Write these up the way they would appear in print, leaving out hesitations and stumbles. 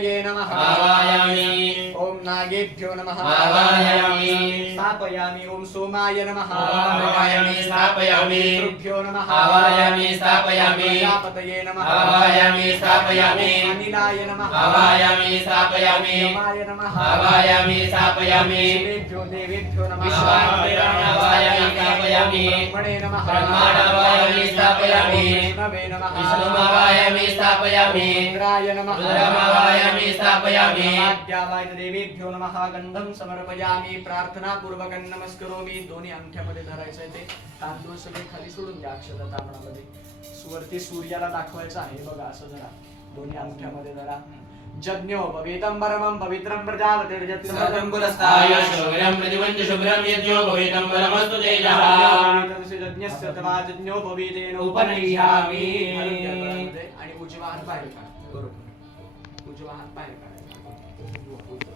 नागपतये नमः आवाहयामि ओम नागेभ्यो नमः आवाहयामि स्थापयामि ओम सोमाय नमः आवाहयामि स्थापयामि पितृभ्यो नमः आवाहयामि स्थापयामि प्रजापतये नमः आवाहयामि स्थापयामि अनिलाय नमः आवाहयामि स्थापयामि यमाय नमः आवाहयामि स्थापयामि शिवेभ्यो देवेभ्यो नमः आवाहयामि स्थापयामि ब्रह्मणे नमः ब्रह्माणावाहयामि स्थापयामि विष्णवे नमः विष्णुमावाहयामि स्थापयामि रुद्राय नमः रुद्रमावाहयामि स्थापयामि आद्यावाय देवेभ्यो नमः गंधम समर्पयामि प्रार्थना पूर्वकं नमस्करोमि दोन्ही अंगठ्यामध्ये धरायचं आहे ते तांदूळ सगळे खाली सोडून द्या अक्षता तांबणामध्ये सुवरती सूर्याला दाखवायचं आहे बघा असं जरा दोन्ही अंगठ्यामध्ये धरा जज्ञो भवेतं परमं पवित्रं प्रजापतिर्जत्सं पुरस्ताय शुभ्रं प्रतिवंच शुभ्रं यज्ञो भवेतं परमस्तु तेजः यज्ञस्य तवा जज्ञो भवेतेन उपनय्यामि आणि उजवा हात बाहेर काढा बरोबर उजवा हात बाहेर काढा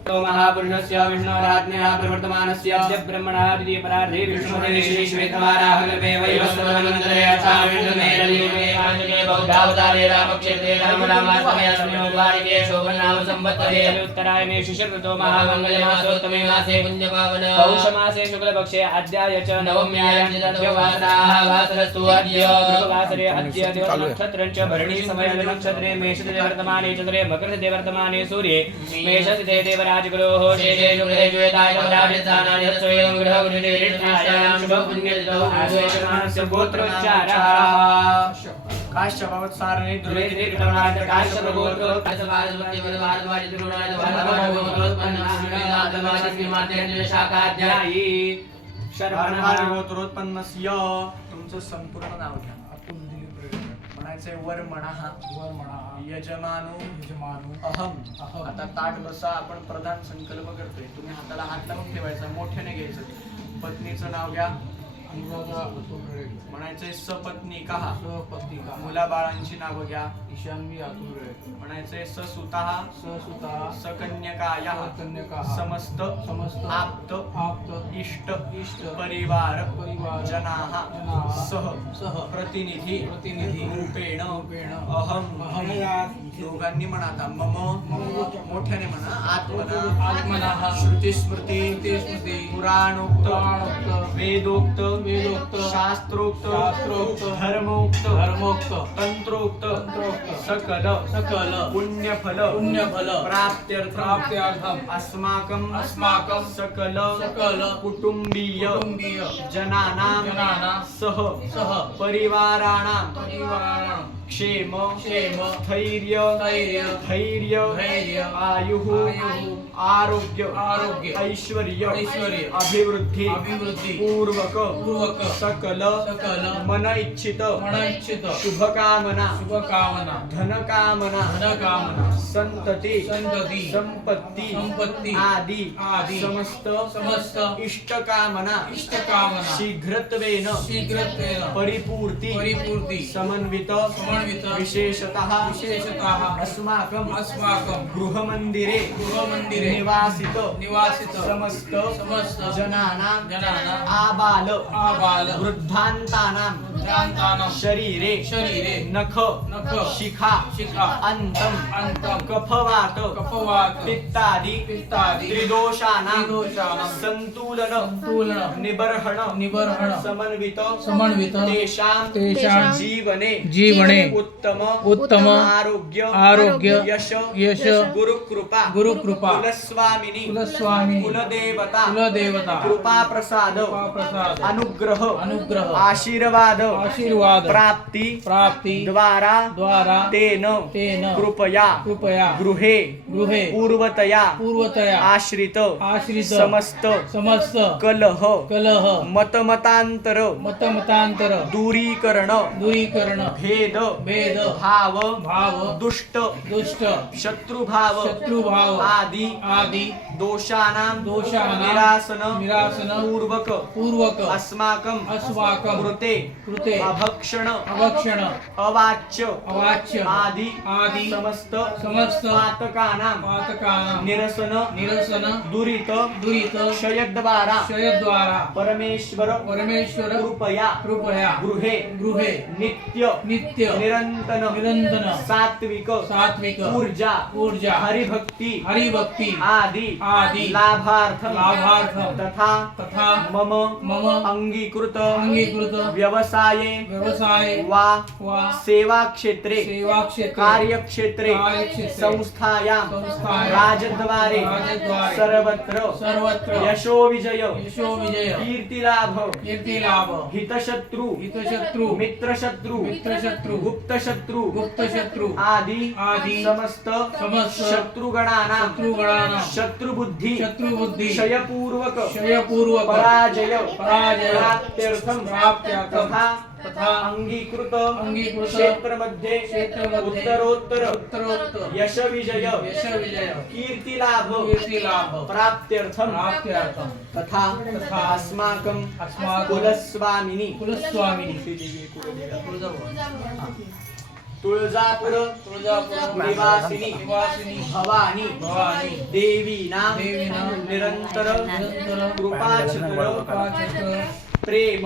तो महापुरुषस्य विष्णोराज्ञया प्रवर्तमानस्य अद्य ब्रह्मणः द्वितीय परार्धे विष्णुर्निश्री श्वेतवाराह कल्पे वैवस्वतमनन्तरे अचामेन्द्रमेरलियुगे आञ्जनेय बौद्धावतारे रामक्षेत्रे रामनामास्तमयास्मिन् वारिके शोभनाम संवत्सरे उत्तरायणे शिशिरऋतो महामङ्गले मासोत्तमे मासे पुण्यपावन पौषमासे शुक्लपक्षे अद्याय च नवम्यायां दिवासराः वासरस्तु अद्य गृहवासरे अद्य देवनक्षत्रं च भरणी समयनक्षत्रे मेषते वर्तमाने चन्द्रे मकरते वर्तमाने सूर्ये मेषते देवराजगुरोः शेषे शुक्ले श्वेताय पराजितानानि हस्तोयं गृहगुरुनिरीक्षायां शुभपुण्यदितो आश्वेषमाणस्य गोत्रोच्चारः काश्यपवत्सारणे दुरेन्द्रे कृतवनाथ काश्यपगोत्रो काश्यपगोत्रोत्पन्नस्याकाध्यायी शर्वणगोत्रोत्पन्नस्य तुमचं संपूर्ण नाव घ्या म्हणायचे वर्मणः यजमानो अहम आता ताट बसा आपण प्रधान संकल्प करतोय तुम्ही हाताला हात लावून ठेवायचा मोठ्याने घ्यायचं पत्नीचं नाव घ्या म्हणायचे सपत्नीका मुलाबाळांची नावं घ्या म्हणायचे ससुता सकन्यकाया समस्त आप्त इष्ट परिवार जनाः सह प्रतिनिधी रूपेण अहम दोघांनी म्हणा आता मम मोठ्याने म्हणा आत्मना श्रुतिस्मृती पुराणोक्त वेदोक्त शास्त्रोक्त धर्मोक्त तंत्रोक्त सकल पुण्यफल प्राप्त्यर्थम अस्माकं सकल कुटुंबीय जनानां सह परिवाराणां क्षेम धैर्य आयुः आरोग्य ऐश्वर्य अभिवृद्धि पूर्वक सकल मन इच्छित शुभकामना धनकामना संतति संपत्ति आदि समस्त इष्टकामना शीघ्रत्वेन परिपूर्ति समन्वित विशेषतः अस्माकं गृहमन्दिरे निवासित समस्त जनानां आबाल वृद्धान्तानां शरीरे नख शिखा अंतं कफवात पित्तादि त्रिदोषानां संतुलन निबर्हण समन्वित तेषां जीवने उत्तम आरोग्य यश गुरुकृपा कुलस्वामिनी कुलदेवता कृपा प्रसाद अनुग्रह आशीर्वाद प्राप्ति द्वारा तेन कृपया गृहे पूर्वतया आश्रित समस्त कलह मतमतांतर दूरीकरण भेद भाव दुष्ट शत्रुभाव आदि दोषानां निरासन पूर्वक अस्माकं कृते अभक्षण अवाच्य आदि समस्त पातकानां निरसन दुरित क्षयद्वारा परमेश्वर कृपया गृहे नित्य निरंतन सात्विक ऊर्जा हरिभक्ति आदि लाभार्थम तथा मम अंगीकृत व्यवसाये वा सेवा क्षेत्रे कार्यक्षेत्रे संस्थायां राजद्वारे सर्वत्र यशो विजय कीर्तिलाभ हितशत्रु मित्रशत्रु गुप्तशत्रु आदि समस्त शत्रुगणानां शत्रुबुद्धि क्षयपूर्वक पराजय प्राप्त्यर्थम तथा अंगीकृत क्षेत्र मध्ये उत्तरोत्तर यश विजय कीर्तिलाभ प्राप्त्यर्थम तथा अस्माकं कुलस्वामिनी तुळजापुर निवासिनी भवानी देवीनां निरंतर कृपाछत्र प्रेम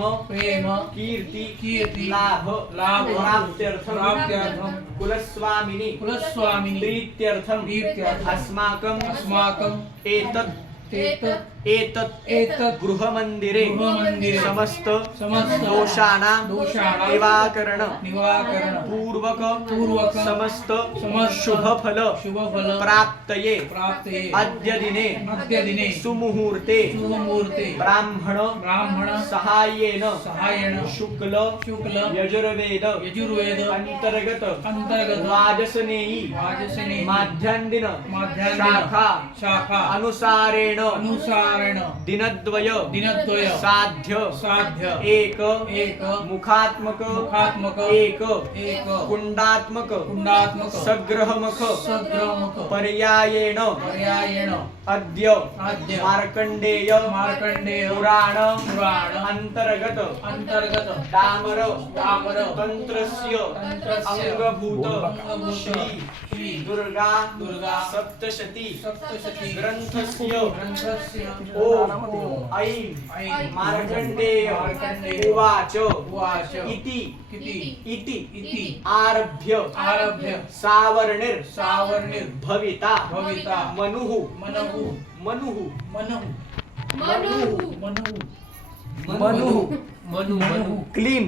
कीर्ति लाभ प्राप्त्यर्थम कुलस्वामिनी प्रीत्यर्थम अस्माकं एतत् गृहमन्दिरे समस्त दोषाणां निवाकरण पूर्वक समस्त शुभफल प्राप्तये अद्य दिने सुमुहूर्ते ब्राह्मण सहाय्येन शुक्ल यजुर्वेद अंतर्गत वाजसनेयी माध्यान्दिन शाखा अनुसारेण दिनद्वय साध्य एक मुखात्मक एक कुंडात्मक सग्रहमुख पर्यायेण अद्य मार्कंडेय पुराण अंतर्गत डामर तंत्रस्य अंगभूत श्री दुर्गा सप्तशती ग्रंथस्य ओम ऐं मार्कंडेय उवाच इति आरभ्य सावर्णिर भविता मनुः क्लीं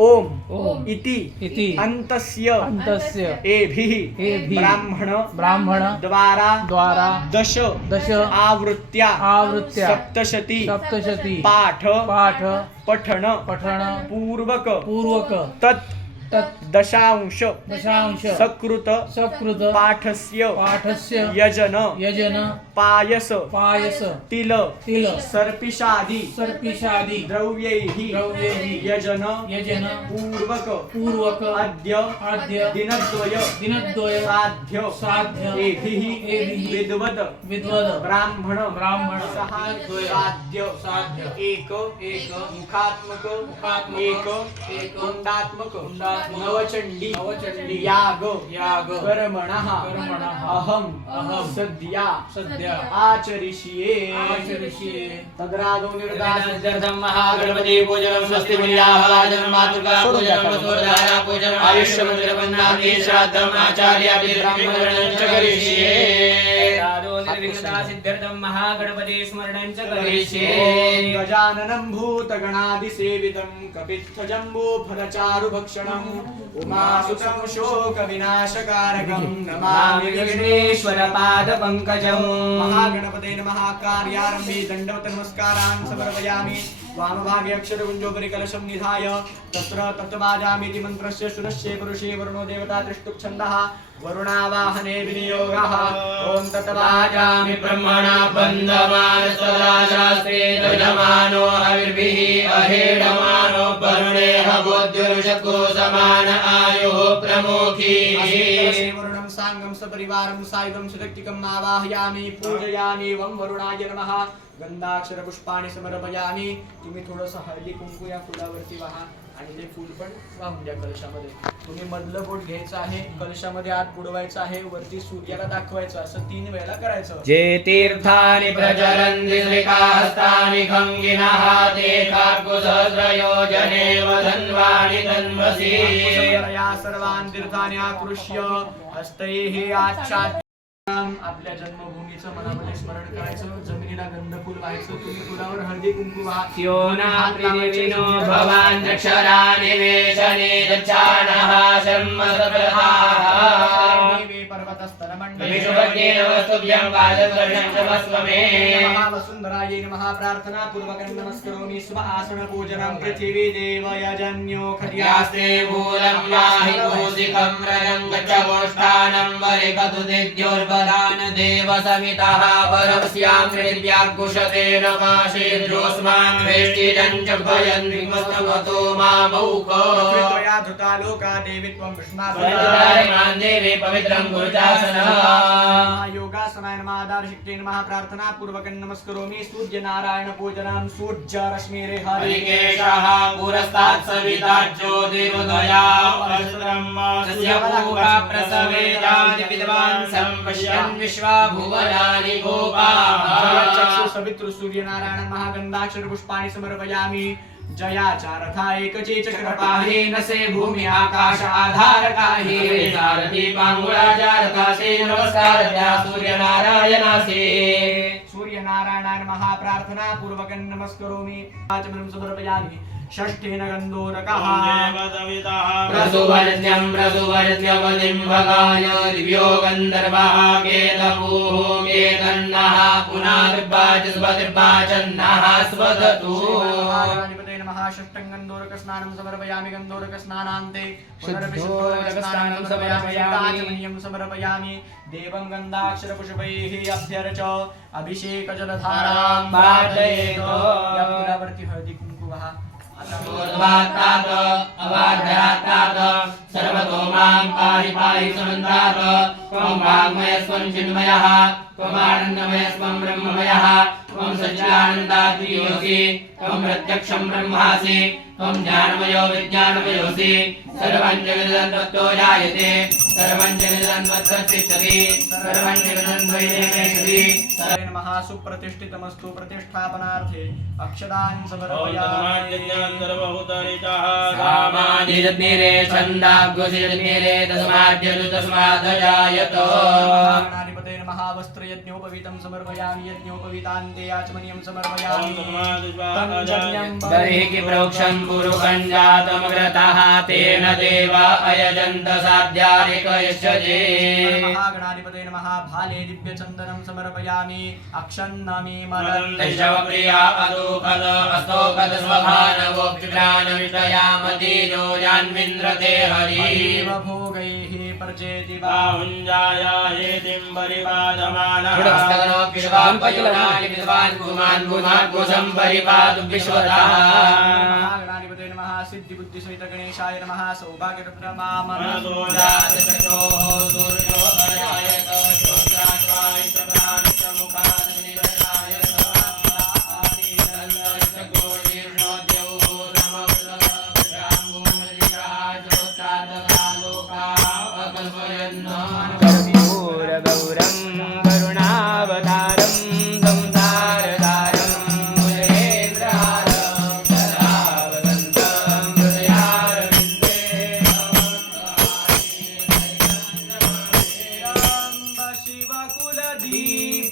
ओम इति अंतस्य एभिः ब्राह्मण द्वारा दश आवृत्त्या सप्तशती पाठ पठन पूर्वक तत् दशांश सकृत पाठस्य यजन पायस तिल सर्पिषादि द्रव्यैः यजन पूर्वक अद्य दिनद्वय साध्य एभिः विद्वद ब्राह्मण साध्य एक मुखात्मक एक कुंडात्मक नवचंडी याग कर्मणः अहं सद्या आचरिष्ये तद्रादो निर्दासत्यर्थं महागणपति पूजनं स्वस्ति मुनिराभाजनं मातृका पूजनं वसुधारा पूजनं आयुष्यमन्त्रवन्नाति श्राद्धम् आचार्यादि ब्राह्मणं च करिष्ये सिद्ध्यर्थं महागणपति स्मरणं च करिष्ये गजाननं भूतगणादिसेवितं कपित्थजम्बो फलचारुभक्षणम् उमासुतं शोकविनाशकारकं नमामि विघ्नेश्वरपादपङ्कजम् महागणपते नमः कार्यारम्भे दण्डवत नमस्कारान् समर्पयामि वामभागे अक्षरगुञ्जोपरि कलशं निधाय तत्र तत्वाजामीति मन्त्रस्य सुरस्य पुरुषे वरुणो देवता त्रिष्टुप्छन्दः वरुणावाहने विनियोगः ॐ तत्वाजामि ब्रह्मणा बन्धमान सदाशास्त्रे दजमानो हविर्भिः अहेडमानो वरुणे हवोद्युरुषको समान आयुः प्रमुखी वरुणं साङ्गं सपरिवारं सायुधं सुरक्षिकम् आवाहयामि पूजयामि वं वरुणाय नमः गंधाक्षर पुष्पाणि समर्पयामि. तुम्ही थोडंसं हळदी कुंकू या फुलावरती वाहा आणि ते फूल पण वाहून द्या कलशामध्ये. तुम्ही मधलं बोट घ्यायचं आहे, कलशामध्ये आत बुडवायचं आहे, वरती सूर्याला दाखवायचं, असं 3 वेळा करायचं. जे तीर्थानि प्रचरन्ति श्रीकास्तानि खङ्गिनः ते खार्गुसहस्रयोजने वधन्वानि तन्वसि. या सर्वान् तीर्थानि आकृष्य हस्तैः आच्छाद्य आपल्या जन्मभूमीचं मनामध्ये स्मरण करायचं. जमिनीला गंधफूल व्हायचं. तुम्ही फुलावर हळदी कुंकू वाहा. यो न प्रियविनो भवान् दक्षराणि वेशने दक्षाणः शर्म सप्रहाः देवे पर्वतस्तरमण्डले विष्णुपत्नी नमस्तुभ्यं पादस्पर्शं नमस्व मे. महावसुन्धरायै नमः. प्रार्थना पूर्वकं नमस्करोमि. स्व आसन पूजनं पृथिवी देव यजन्यो यास्ते भूलं याहि कौशिकं रजं गच्छ गोष्ठानं वरिकतु दिद्योर्वदान देव सवितः परमस्यां हृद्याकुशते नमाशीर्जोऽस्मान् वेष्टिजं च भयन् विमस्तमतो मामौक. त्वया धृता लोका देवी त्वं पवित्रायमान् देवी पवित्रं गुरुजासनः. योगासनाय नमः. आधारशक्त्यै नमः. प्रार्थना पूर्वकं नमस्करोमि. सूर्यनारायण पूजनं सूर्यरश्मिरे हरिकेशः पुरस्तात् सविता ज्योतिरुदया तस्य भूका प्रसवे जाति विद्वान् सम्पश्यन् विश्वा भुवनानि गोपाः. चक्षु सवितृ सूर्यनारायण महागंधाक्षर पुष्पाणि समर्पयामि. जयाचा रथा एकचे चक्रपाहे नसे भूमी आकाश आधार काही. सारथी पांगुळाच्या रथासे नमस्कार द्या सूर्यनारायणासे. सूर्यनारायणाय नमः. प्रार्थना पूर्वकं नमस्करोमि. आचमनं समर्पयामि. षष्ठेन गन्धोरकः प्रसुवर्ण्यं प्रसुवर्ण्यवलिं भगाय दिव्यो गन्धर्वः केतपुः केतन्नः पुनार्वाच स्वदर्वाचन्नः स्वदतु. षष्ठं गन्धोरकस्नानं समर्पयामि. गन्धोरकस्नानान्ते शुद्धोदकस्नानं समर्पयामि. समर्पयामि. देवं गन्धाक्षरपुष्पैः अभ्यर्च अभिषेकजलधारां पातयेत्. या फुलावरती हळदी कुंकू वाहा. उद्वात्तात् अवाध्यात्तात् सर्वतो मां पाहि पाहि समन्तात्. त्वं वाङ्मयस्त्वं चिन्मयः त्वमानन्दमयस्त्वं ब्रह्ममयः. त्वं सच्चिदानन्दात्रियोऽसि त्वं प्रत्यक्षं ब्रह्मासि. त्वं ज्ञानमयो विज्ञानमयोऽसि. सर्वं जगदं त्वत्तो जायते सर्वं जगदं त्वत्तिष्ठति सर्वं जगदं त्वयि नमः. सुप्रतिष्ठितमस्तु. प्रतिष्ठापनार्थे अक्षदान् समर्पयामि. सामाजिर्निरे छन्दाग्निरे तस्माद्यतु तस्मादजायत. गणाधिपते नमः. वस्त्रयज्ञोपवीतं समर्पयामि. यज्ञोपवीतान्ते आचमनीयं समर्पयामि. बर्हिः प्रोक्षं पुरुषं जातमग्रतः तेन देव अयजन्त साध्यारिकयश्चजे. महागणाधिपते नमः. भाले दिव्यचन्दनं समर्पयामि. अक्षन्नमि प्रिया अदोकद अस्तोकद स्वभानवोक्षानविषयामतीजो जान्विन्द्रते हरिः. भोगैः पर्जेति बाहुञ्जाया हेतिं परिपादमानः. विद्वान् गुमान् गुणात्मसं परिपातु विश्वतः. महागणाधिपते नमः. सिद्धिबुद्धिसहित गणेशाय नमः. सौभाग्यप्रदमामनसो जातचक्षोः सूर्यो अजायत श्रोत्राश्वायत प्राणप्रमुखान् निरजायत. कर्पूरगौरं करुणावतारं संसारसारं भुजगेन्द्रहारं सदा वसन्तं हृदयारविन्दे. शिवकुलदीप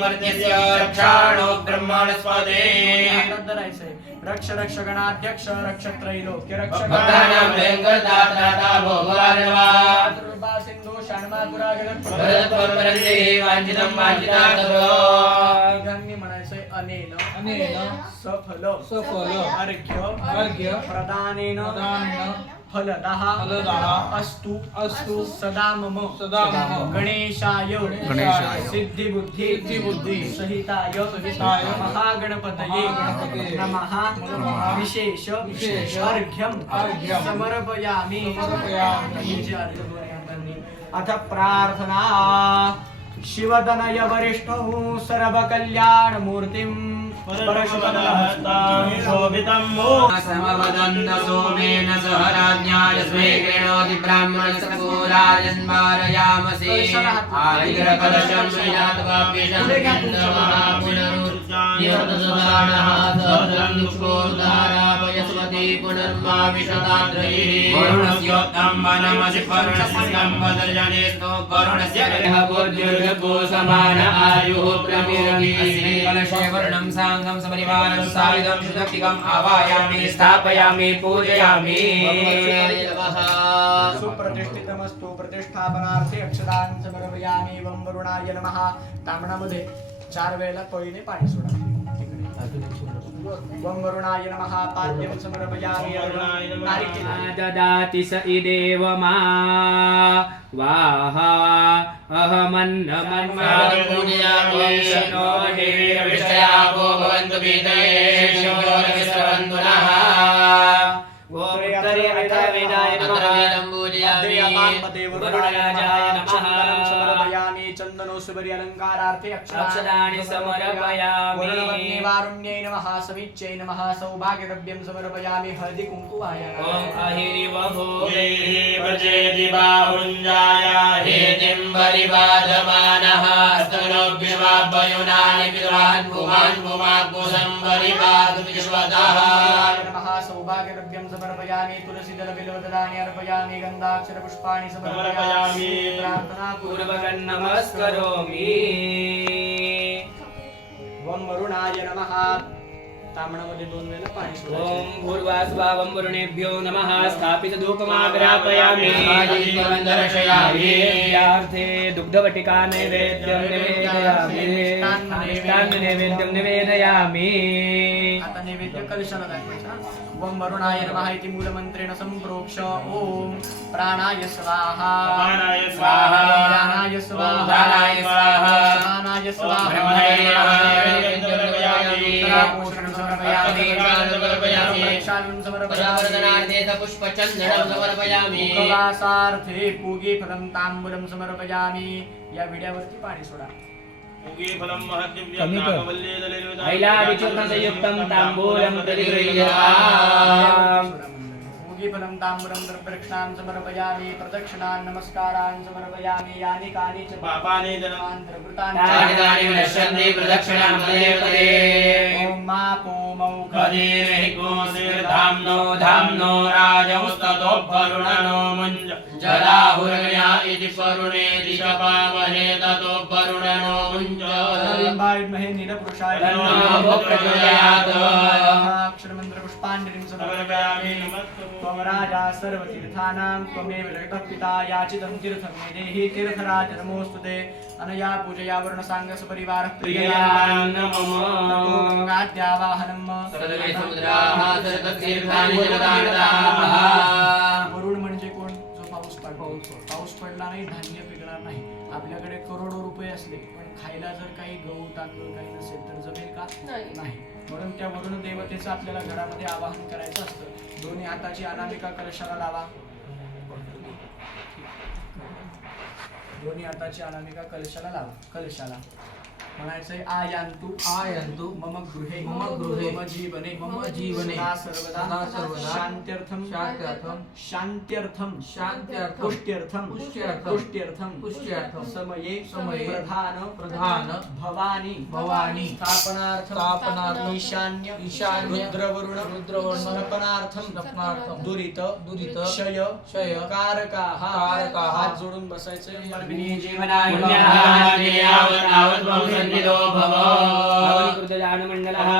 मर्त्यस्य रक्षाणो ब्रह्मणस्पते हातात धरायचंय. रक्ष रक्ष गणाध्यक्ष रक्ष त्रैलोक्य रक्ष भक्तानां भयंकरदाता भोगवारणवा दुर्बा सिंधू षण्मातुरा भरतपरंदे वांछितं वांछितातरो गंगी म्हणायचंय अनेन अनेन सफल सफल अर्घ्य प्रदानेन फलदः अस्तु सदा मम गणेशाय सिद्धिबुद्धि सहिताय महागणपतये नमः विशेष अर्घ्यं समर्पयामि. अथ प्रार्थना शिवदनय वरिष्ठौ सर्वकल्याणमूर्तिं समवदन्न सोमेन सह राज्ञा यस्मै गृह्णोति ब्राह्मणसपूराजन्मारयामसि आदिग्रकलशं श्रीनाथकाव्यशं पुनरुद्धारणः सहस्रं दुष्कोद्धारापयस्वती पुनर्मा विशताद्रयिः वरुणस्योत्तम्बनमसि पर्णस्कम्बदर्जनेस्तो वरुणस्य ग्रहः बुद्धिर्गो समान आयुः प्रमिरति कलशे वर्णं साङ्गं सपरिवारं सायुधं शुद्धक्तिकम् आवायामि स्थापयामि पूजयामि. सुप्रतिष्ठितमस्तु प्रतिष्ठापनार्थे अक्षदान समर्पयामि. वं वरुणाय नमः. तांबणामध्ये 4 वेळेला पळीने पाणी सोडा. वं वरुणाय नमः. पाद्यं समर्पयामि. ददाति स इदेव मा वाहा अहमन्नमन्मदं पूजयामि. शनो विषयागो भवन्तु भीतये शोरविस्रवन्तु नः. उत्तरे अथर्वेदाय नमः. अद्वैतात्मते वरुणराजाय नमः. समर्पयामि. चन्दनो सुबरि अलङ्कारार्थे अक्षदानि समर्पयामि. वरुणवन्ये वारुण्यै नमः. सविच्यै नमः. सौभाग्यद्रव्यं समर्पयामि. हळदि कुङ्कुमाय ॐ अहिरिव भोगैः व्रजेति बाहुञ्जाय हेतिं परिबाधमानः स्तनोऽभ्यवाभयुनानि पितॄन् पुमान् पुमाग्मुसं परिबाधु विश्वतः नमः. सौभाग्यद्रव्यं समर्पयामि. तुलसीदलबिल्वदलानि अर्पयामि. गन्धाक्षरपुष्पाणि समर्पयामि. प्रार्थना पूर्वकं नमस्करोमि. वं वरुणाय नमः. ताम्बणामध्ये 2 वेळेला पाणी सोडायचं. ओम भूर्वास्वावं वरुणेभ्यो नमः. स्थापित धूपमाग्रापयामि. दर्शयामि. यार्थे दुग्धवटिका नैवेद्यं निवेदयामि. मिष्टान्न नैवेद्यं निवेदयामि. आता नैवेद्य कलशाला दाखवायचा. वं वरुणाय नमः इति मूलमन्त्रेण सम्प्रोक्ष ओम प्राणाय स्वाहा प्राणाय स्वाहा ध्यानाय स्वाहा ध्यानाय स्वाहा समानाय स्वाहा ब्रह्मणे नमः. पोषणं समर्पयामि. रक्षानं समर्पयामि. प्रवर्धनार्थे पुष्पचन्दनं समर्पयामि. उपवासार्थे पूगीफलं ताम्बूलं समर्पयामि. या विड्यावरती पाणी सोडा. ऐलाविचूर्णसंयुक्तं ताम्बूलं प्रतिगृह्यताम्. पूगीफलं ताम्बूलं द्रव्यरक्षणां समर्पयामि. प्रदक्षिणान् नमस्कारान् समर्पयामि. यानि कानि च पापानि जन्मान्तरकृतानि तानि नश्यन्ति प्रदक्षिणां पदे पदे. ॐ मा पोमौ धाम्नो धाम्नो राजमुस्ततो वरुणनो मुञ्ज जलाहुर्या इति वरुणे दिशपावहे ततो वरुणनो मुञ्ज बिम्बायुर्महे नीलपुरुषाय तन्नो प्रचोदयात्. अक्षरमन्त्रपुष्पाञ्जलिं समर्पयामि. त्वं राजा सर्वतीर्थानां त्वमेव जगतः पिता. याचितं तीर्थं मे देहि तीर्थराज नमोऽस्तुते. अनया पूजया वर्णसाङ्गसपरिवारः प्रियया नमो गङ्गाद्यावाहनम् सर्वे समुद्राः सर्वतीर्थानि जगदानदाः. वरुण म्हणजे कोण? जो पाऊस पडतो. पाऊस पडला नाही धान्य पिकणार नाही. आपल्याकडे करोडो रुपये असले पण खायला जर काही गहू तांदूळ काही नसेल तर जमेल का? नाही. म्हणून त्या वरुण देवतेचं आपल्याला घरामध्ये आवाहन करायचं असतं. दोन्ही हाताची अनामिका कलशाला लावा. दोन्ही हाताची अनामिका कलशाला लावा. कलशाला म्हणायचंय आयंतु आयन्तु मम गृहे गृहे मम जीवने सदा सर्वदा शान्त्यर्थं शान्त्यर्थं पुष्ट्यर्थं समये प्रधान भवानी स्थापनार्थं ईशान्य रुद्रवरुण स्नपनार्थं दुरित क्षय कारकाः. हात जोडून बसायचं. जीवनाय वन्दितो भव कृतजानमण्डलः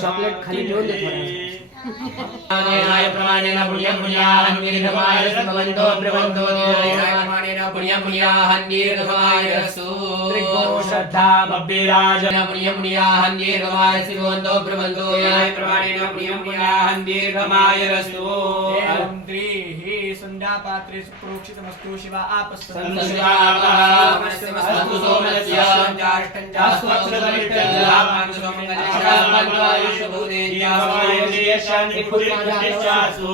चॉकलेट खाली ठेवून दे प्रमाणेन पुण्यं पुण्याहं दीर्घमाय भवन्तो प्रवन्तो प्रमाणेन पुण्यं पुण्याहं दीर्घमाय त्रिगुरु श्रद्धा भव्यराजन पुण्यं पुण्याहं दीर्घमाय भवन्तो प्रवन्तो प्रमाणेन पुण्यं पुण्याहं दीर्घमाय एवं द्रिः संध्यापात्रे प्रोक्षितमस्तु शिवा आपस्तु अस्तु सोमस्य शांति पुरुषासु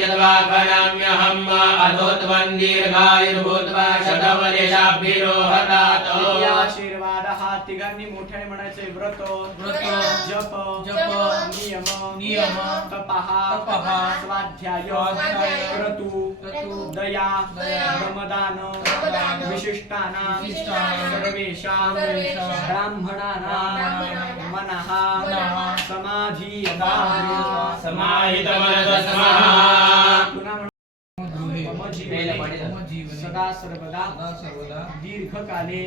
जलवाकराम्यहम् अतोत्वं दीर्घायुर्भूत्वा शतवर्षाभिरोहतातो आशीर्वादः तिघांनी मोठ्याने म्हणायचे व्रत जप नियम तपः स्वाध्याय क्रतु दया दमदान विशिष्टानां सर्वेषां ब्राह्मणानां मनः समाहितमनसः सदा सर्वदा दीर्घकाले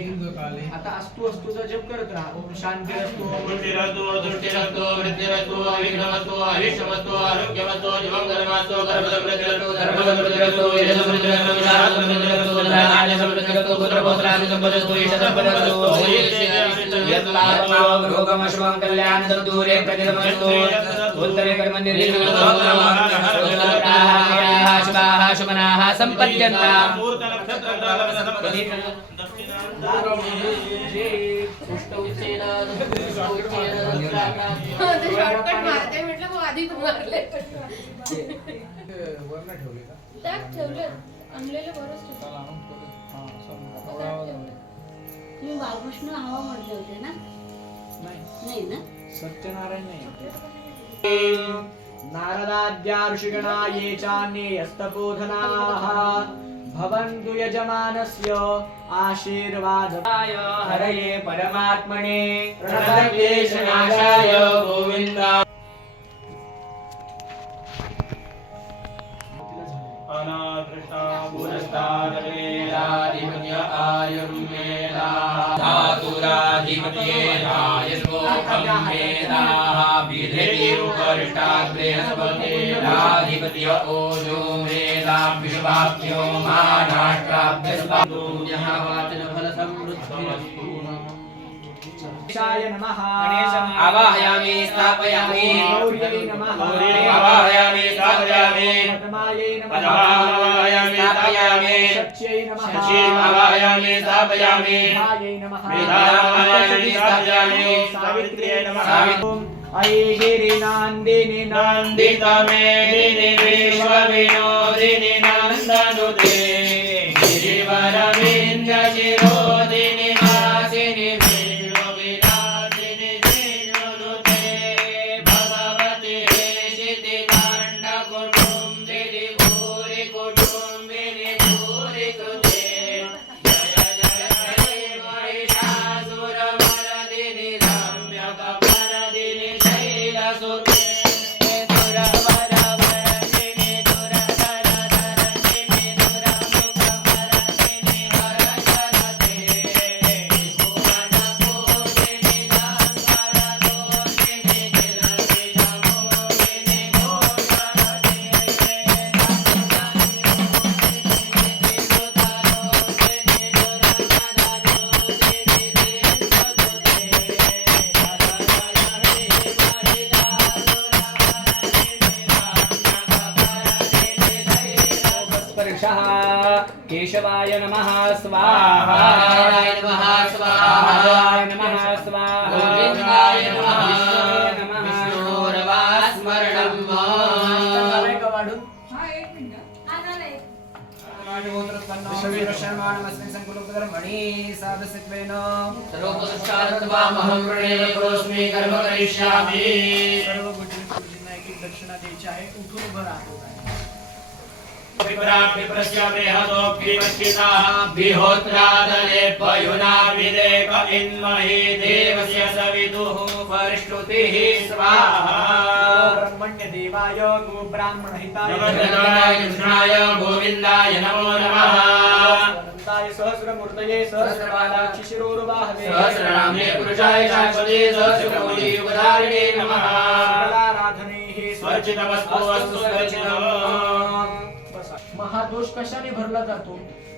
आता अस्तु अस्तुचा जप करत राहा. ओम शांती अस्तु वृद्धिरस्तु दृष्टिरस्तु वृद्धिरस्तु अविघ्नमस्तु अभीष्टमस्तु आरोग्यमस्तु दिवंगतमस्तु गर्भवृद्धिरस्तु धर्मवृद्धिरस्तु यशवृद्धिरस्तु विशालवृद्धिरस्तु धनान्यवृद्धिरस्तु पुत्रपौत्रादिसम्पदस्तु ईशतपदस्तु यत्पात्मा रोगमशुभं कल्याणं दूरे प्रतिरमस्तु उत्तरे कर्मनिर्विघ्नं शुभाः शुभनाः सम्पद्यन्ताम् शॉर्टकट मारते म्हटलं मग आधी मारले त्यात ठेवलं आणलेलं बरंच तुम्ही बाळकृष्ण हवा म्हटले होते ना नाही ना सत्यनारायण नाही नारदाद्या ऋषिगणा ये चान्ये यस्तपोधनाः भवन्तु यजमानस्य आशीर्वादाय हरये परमात्मने प्रणतक्लेशनाशाय गोविन्दा अनादृष्टा पुरस्तादवेदाधिपत्य आयुर्वेदा धातुराधिपत्येदाय श्लोकं वेदाः विधेतिरुपरिष्टाग्रेहस्पतेराधिपत्य ओजो वेदा विश्वाभ्यो मानाष्ट्राभ्यस्वादोन्यः वाचनफलसमृद्धिरस्तु गणेशाय नमः आवाहयामि स्थापयामि गौर्यै नमः आवाहयामि स्थापयामि पद्मायै नमः आवाहयामि स्थापयामि सच्यै नमः सच्चिं आवाहयामि स्थापयामि मेधायै नमः मेधायामि स्थापयामि सावित्र्यै नमः ऐगिरि नन्दिनि नन्दितमेदिनि विश्वविनोदिनि नन्दनुते गिरिवरविन्द्यशिरोदिनि वासिनि केशवाय नमः स्वाहा नारायणाय नमः स्वाहा नमः स्वाहा गोविन्दाय नमः विष्णोर्वास्मरणं सर्वोपदुष्टार्थवामहं वृणे कर्म करिष्यामि सर्व गुरुजींना एक दक्षिणा द्यायची आहे. उठून उभं राहा. विप्रस्य बृहदोऽप्यवस्थिताः बिहोत्रादने पयुना विदेक इन्महे देवस्य सवितुः परश्रुतिः स्वाहा ब्रह्मण्य देवाय गो ब्राह्मणहिताय नमस्कृताय कृष्णाय गोविन्दाय नमो नमः अनन्ताय सहस्रमूर्तये सहस्रपादाक्षि शिरोरुबाहवे सहस्रनाम्ने पुरुषाय शाश्वते सहस्रकोटि युगधारिणे नमः सकलाराधने स्वर्चितमस्तु वस्तु स्वर्चितम् महादोष कशाने भरला जातो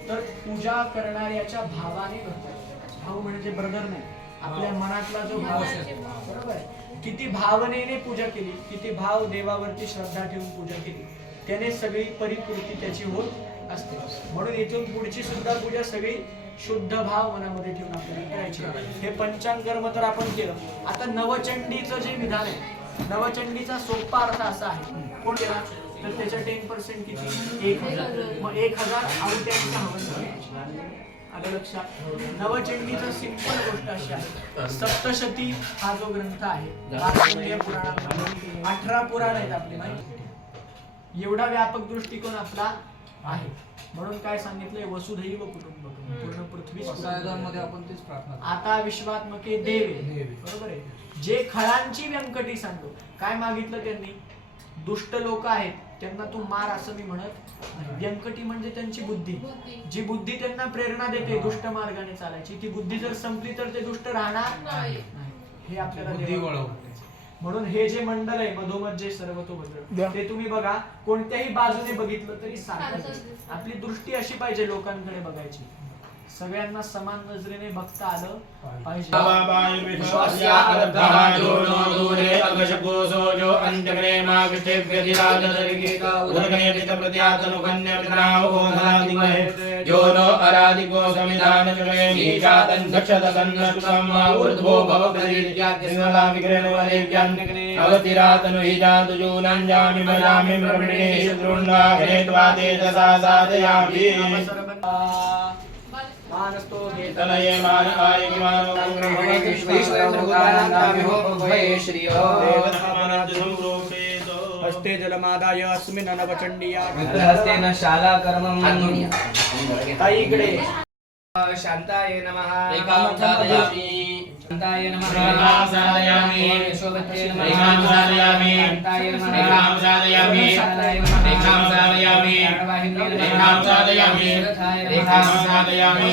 तर पूजा करणाऱ्याच्या भावाने भरला जातो. भाव म्हणजे ब्रदर नाही, आपल्या मनातला जो भाव असतो, बरोबर आहे. किती भावनेने पूजा केली, किती भाव देवावरती श्रद्धा ठेवून पूजा केली, त्याने सगळी परिपूर्ती त्याची होत असते. म्हणून इथून पुढची सुद्धा पूजा सगळी शुद्ध भाव मनामध्ये ठेवून आपल्याला करायची. हे पंचांगकर्म तर आपण केलं. आता नवचंडीचं जे विधान आहे, नवचंडीचा सोपा अर्थ असा आहे, कोण केला तर त्याच्या 10% किती 1000. मग 1000 आवट्यांचं हवन करायचं. आलं लक्षात. नवचंडीचं सिंपल गोष्ट अशी आहे, सप्तशती हा जो ग्रंथ आहे मार्कंडेय पुराणामध्ये 18 पुराण आहेत आपले माहिती. एवढा व्यापक दृष्टिकोन आपला आहे. म्हणून काय सांगितलंय, वसुधैव कुटुंबकम, पूर्ण पृथ्वी मध्ये आपण तेच प्रार्थना आता विश्वात्मके देवे, बरोबर आहे. जे खळांची व्यंकटी सांगतो, काय मागितलं त्यांनी, दुष्ट लोक आहेत त्यांना तू मार असं मी म्हणत नाही. व्यंकटी म्हणजे त्यांची बुद्धी, जी बुद्धी त्यांना प्रेरणा देते दुष्ट मार्गाने चालायची, ती बुद्धी जर संपली तर ते दुष्ट राहणार नाही. हे आपल्याला म्हणून हे जे मंडल आहे मधोमध जे सर्वतोभद्र, ते तुम्ही बघा कोणत्याही बाजूने बघितलं तरी सारखं. आपली दृष्टी अशी पाहिजे लोकांकडे बघायची, सगळ्यांना समान नजरेने बघता आलं पाहिजे. मानस्तो तनये मान आय विमानो हस्ते जलमादाय अस्मिन् नवचंडीया हस्तेन शाला कर्मं ताईकडे शांताय नमः एकां साधयामि शांताय नमः एकां साधयामि विश्ववत्ये नमः एकां साधयामि शांताय नमः एकां साधयामि एकां साधयामि एकां साधयामि एकां साधयामि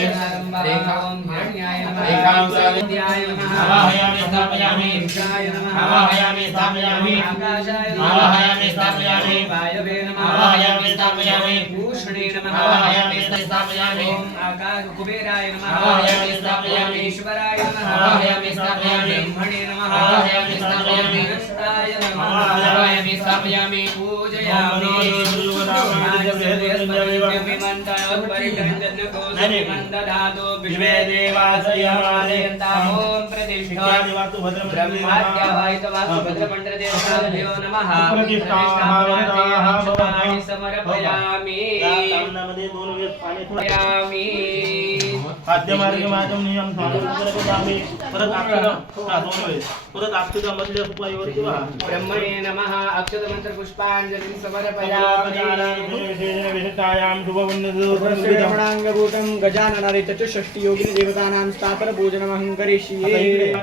एकां हिरण्याय नमः एकां साधयामि नमः आवाहयामि स्थापयामि ईशाय नमः आवाहयामि स्थापयामि आकाशाय नमः आवाहयामि स्थापयामि वायवे नमः आवाहयामि स्थापयामि भूषणे नमः आवाहयामि स्थापयामि ओम आकाश कुबेराय नमः आवाहयामि स्थापयामि ईश्वराय नमः आवाहयामि स्थापयामि ब्रह्मणे नमः आवाहयामि स्थापयामि अनन्ताय नमः आवाहयामि स्थापयामि पूजयामि विश्वे देवासयामाने ओम प्रतिष्ठा ब्रह्माद्यावायतवासुभद्रमण्डलदेवताभ्यो नमः प्रतिष्ठां समर्पयामि खाद्यमार्गे माझं नियम सांगितले परत आपल्या मधल्या उपायवरती वा ब्रह्मणे नमः अक्षतमंत्र पुष्पांजलिं समर्पयामि विशिष्टायां श्रवणांगभूतं गजाननारे चतुष्षष्टि योगिनी देवतानां स्थापर पूजनमहं करिष्ये.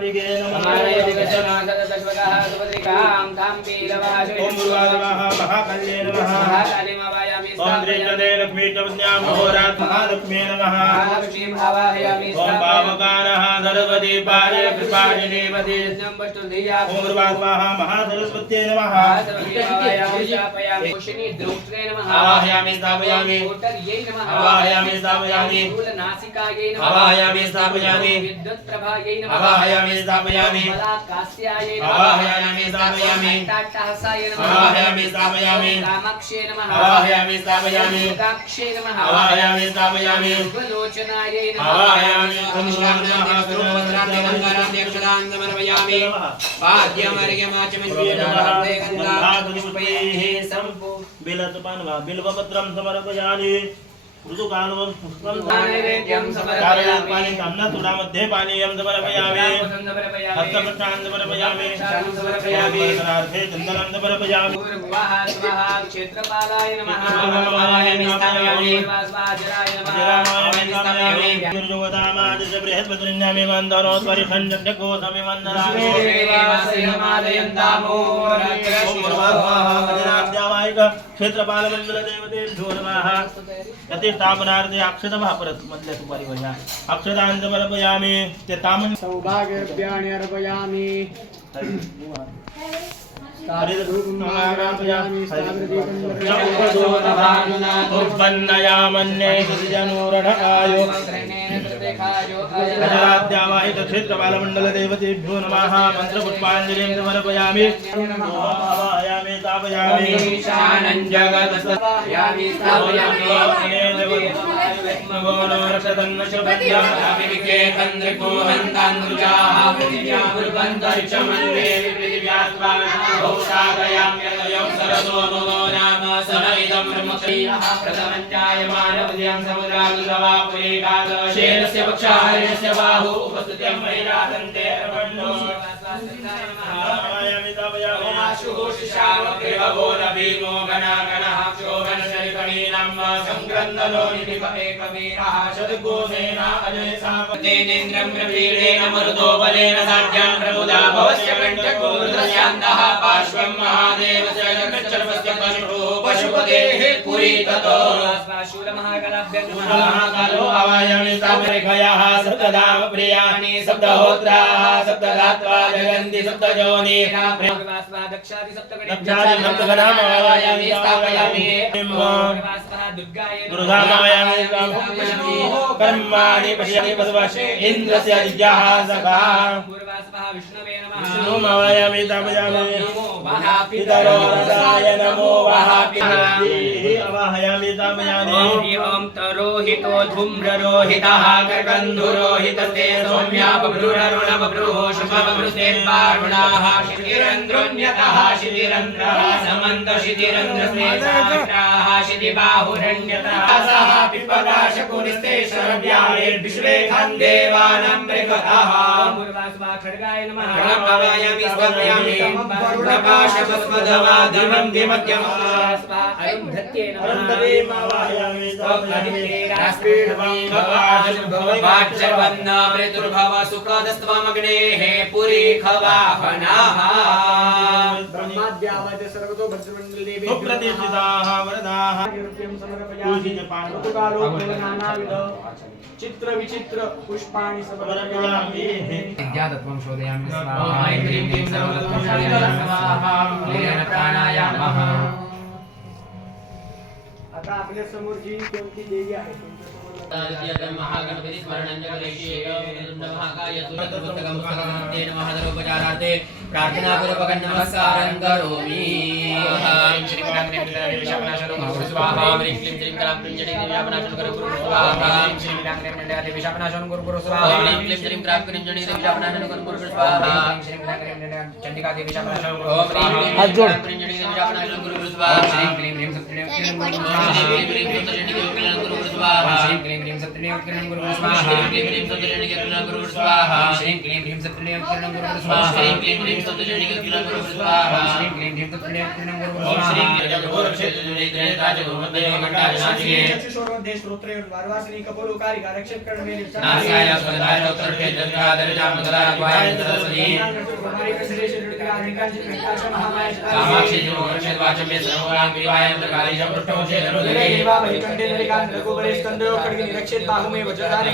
लक्ष्मी महालक्ष्मी नमः ओम पावकारः सरस्वती पारे कृपाजनेवती ओम स्वाहा महासरस्वत्यै नमः आवाहयामि स्थापयामि आवाहयामि स्थापयामि आवाहयामि स्थापयामि आवाहयामि स्थापयामि आवाहयामि स्थापयामि आवाहयामि स्थापयामि कामाक्षे नमः आवाहयामि स्थापयामि काक्षे नमः आवाहयामि स्थापयामि लोचनाय नमः आवाहयामि समर्पयामि बिलपत्रं समर्पयामि ऋतुकालवर पुष्पं नैवेद्यं चारयामि समर्पयामि पानी कामना तुडामध्ये पानीयं समर्पयामि हस्तपक्षान् समर्पयामि समर्पयामि चन्दनं समर्पयामि भूर्भुवः स्वः क्षेत्रपालाय नमः नमामि स्थापयामि वासवाजराय नमः स्थापयामि निर्जोदामादिश बृहस्पतिर्यामि मन्दरोत्परिषन् जगोधमि वन्दनामि क्षेत्रपालमण्डलदेवतेभ्यो नमः प्रतिष्ठापनार्थे अक्षतः परत मधल्या सुपारी वजा अक्षतान् समर्पयामि ते तामन् सौभाग्यद्रव्याणि अर्पयामि क्षेत्रपालमण्डलदेवतेभ्यो नमः मन्त्रपुष्पाञ्जलिं समर्पयामि आवाहयामि स्थापयामि मरुदोबलेन साध्यां प्रमुदा भवस्य कण्ठकोरुद्रस्यान्तः पार्श्वं महादेवस्य जगच्चर्वस्य पशुपतेः पुरी ततो महाकालो आवायामि सामरेखयाः सप्तधाम प्रियाणि सप्तहोत्राः सप्तधात्वा जगन्ति सप्तजोनि दक्षादि सप्तगणाम आवायामि स्थापयामि दुर्गामायामि कर्माणि पश्यामि पशुवशे इन्द्रस्य विद्याः सखा विष्णुमायामि स्थापयामि पितरो रसाय नमो आवाहयामि स्थापयामि ओम तरोहितो धूम्ररोहितः कर्कन्धुरोहितस्ते सौम्या बभ्रुररुण बभ्रुः शुभबभ्रुस्ते पारुणाः शितिरन्ध्रुन्यतः शितिरन्ध्रः समन्त शितिरन्ध्रस्ते साक्षाः शितिबाहुरण्यतः सः पिप्पदाशकुनिस्ते शरव्याये विश्वेखं देवानां प्रकटः खड्गाय नमः नमामि स्थापयामि प्रकाशभस्मधवा धीमं धीमत्यं अरुन्धत्ये नमः आवाहयामि प्रेतुर्भव सुखदस्त्वमग्नेः पुरी खवाहनाः ब्रह्माद्यावत् सर्वतो भद्रमण्डलदेवी सुप्रतिष्ठिताः वरदाः नानाविध चित्र विचित्र पुष्पाणि समर्पयामि विद्यातत्वं शोधयामि स्वाहा ऐं ह्रीं क्लीं सर्वतत्त्वं शोधयामि स्वाहा क्लीं प्राणायामः आता आपल्या समोर जी कोणती देवी आहे महागणपति स्मरणं महाकाय पुस्तकं पुस्तकं महाधरोपचारार्थे प्रार्थनापूर्वकं नमस्कारं करोमि श्रीं स्वाहा ह्रीं क्लीं श्रीं कलां पिञ्जडे देव्यापनाशनं करो गुरु स्वाहा श्रीं देव्यापनाशनं करो गुरु स्वाहा ह्रीं क्लीं श्रीं कलां पिञ्जडे देव्यापनाशनं करो गुरु स्वाहा श्रीं चंडिका देव्यापनाशनं करो ओम ह्रीं क्लीं पिञ्जडे देव्यापनाशनं करो गुरु स्वाहा श्रीं क्लीं ह्रीं सप्तदेव श्रीं क्लीं ह्रीं सप्तदेवकिरणं गुरु स्वाहा श्रीं क्लीं ह्रीं सप्तदेवकिरणं गुरु स्वाहा श्रीं क्लीं ह्रीं सप्तदेवकिरणं गुरु स्वाहा श्रीं क्लीं ह्रीं सप्तदेवकिरणं गुरु स्वाहा श्रीं क्लीं ह्रीं सप्तदेवकिरणं गुरु स्वाहा श्रीं जगद्गुरुक्षेत्रनित्रे राजगुरुमदेवमण्डालशास्त्रे चक्षुषोर्ध्ये स्तोत्रे वारवासिनी कपोलुकारी रक्षित करणे नासाय स्वदाय उत्तरके जगदादरजां मदराग्वाय सरस्वती कामाक्षी जोगर्षित वाचं मे सर्वरां विवायं प्रकारे जपृष्टो चेतनुदरे देवा वैकुंठे नरिकां रघुबले स्तंडो खड्गे रक्षित बाहुमे वज्रधारी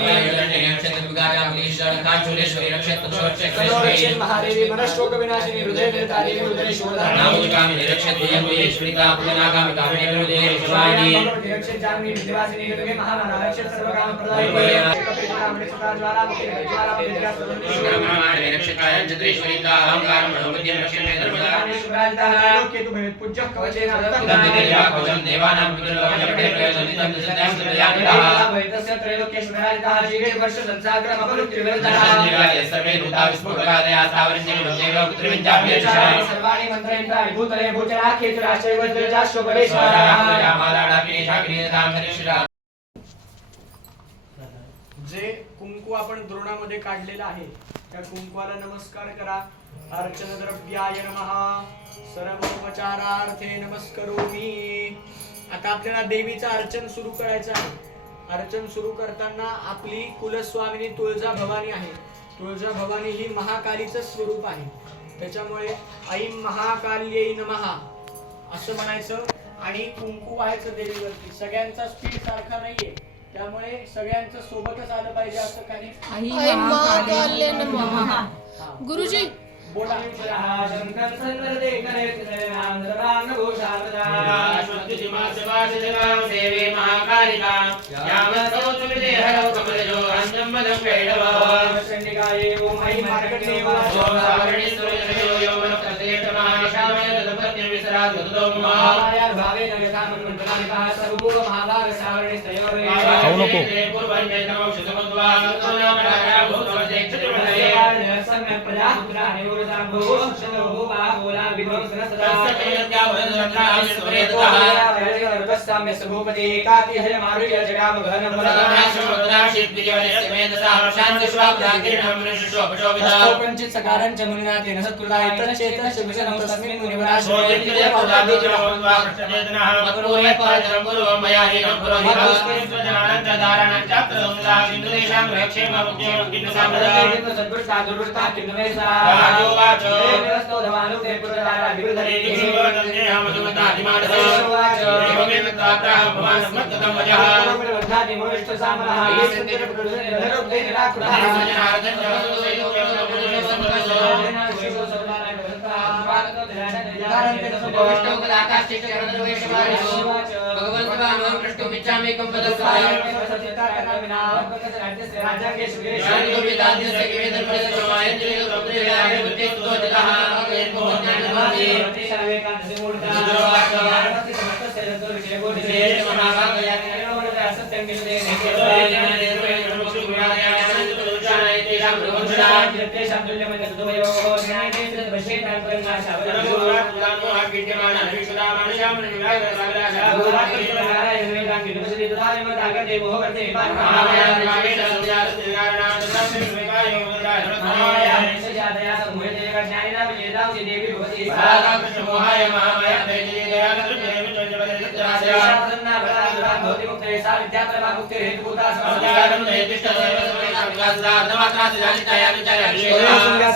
रक्षित दुर्गाचामुलीश्वर कांचुलेश्वरी रक्षित रक्षित महादेवी मनश्शोक विनाशिनी हृदय निर्तारिणी हृदय शोधनानि नामुकामिनी रक्षित भुजंगुलीश्वरिता पूजनागामि कामिनी हृदय शिवानी रक्षित जानवी विद्यावासिनी दुर्गे महामाना रक्षित सर्वकाम प्रदायिनी कपिलामृत ज्वाला मुखे ज्वाला विद्या शुक्रब्रह्माण्डे रक्षित कायञ्चत्रेश्वरिता अहंकार मनोमध्यं रक्षित शिवराजता लोके तु भवेत् पूज्यः कवचेन कवचं देवानां पितृलोकजपटे प्रयोजनितं दशदां प्रयान्तः तस्य त्रैलोक्येश्वराजता जीवे वर्ष संसाग्रम अपरुत्रिवृतः सर्वे भूता विस्फुटकादया स्थावरञ्जनि देव पुत्रविञ्चाभ्यर्चः सर्वाणि मन्त्रयन्त्रा विभूतले भूचराख्ये च राष्ट्रैव त्रयजाश्व भवेश्वरः मालाडाकिनी शाकिनी तां हरिश्रा जे कुंकू आपण द्रोणामध्ये काढलेलं आहे त्या कुंकवाला नमस्कार करा. अर्चन द्रव्याय नमः सर्वोपचारार्थे नमस्करोमि. आता आपल्याला देवीचं अर्चन सुरू करायचं आहे. अर्चन सुरू करताना आपली कुलस्वामिनी तुळजा भवानी आहे. तुळजा भवानी ही महाकालीचं स्वरूप आहे. त्याच्यामुळे ऐं महाकाल्यै नमः असं म्हणायचं आणि कुंकू व्हायचं देवीवरती. सगळ्यांचा स्पीड सारखा नाहीये त्यामुळे सगळ्यांचं सोबतच आलं पाहिजे असं काही. ऐं महाकाल्यै नमः. गुरुजी बोला. शंकर संवरदे करे नाम सर्वांग भूषावदा देवी महाकालिका यावत्सोत्विदे हरौ कमलजो अंजम्मदं वैडव चंडिकाये ओम ऐं मार्कण्डेय सावर्णेश्वरयो योमन प्रत्येकमाशामय दंपत्यं विसरात गतोम महामायार भावे नयता मनमंडलानिका सर्वभूत महाभाग सावर्णेस्तयोरे खाऊ नको. पूर्वं जयतमो शुभमद्वा नामराजा भूतवदेक्षितमदये सम्यक् प्रजापुत्रा निवृता भो शतो भो बाहुला विध्वंसना सदा साम्य सभूपति एकाकी हरे मारुय जगाम घनम पंचित सकारांच मुनिनाथेन सत्कृता इतच्चेतश्च विषणं तस्मिन् मुनिवराश्रये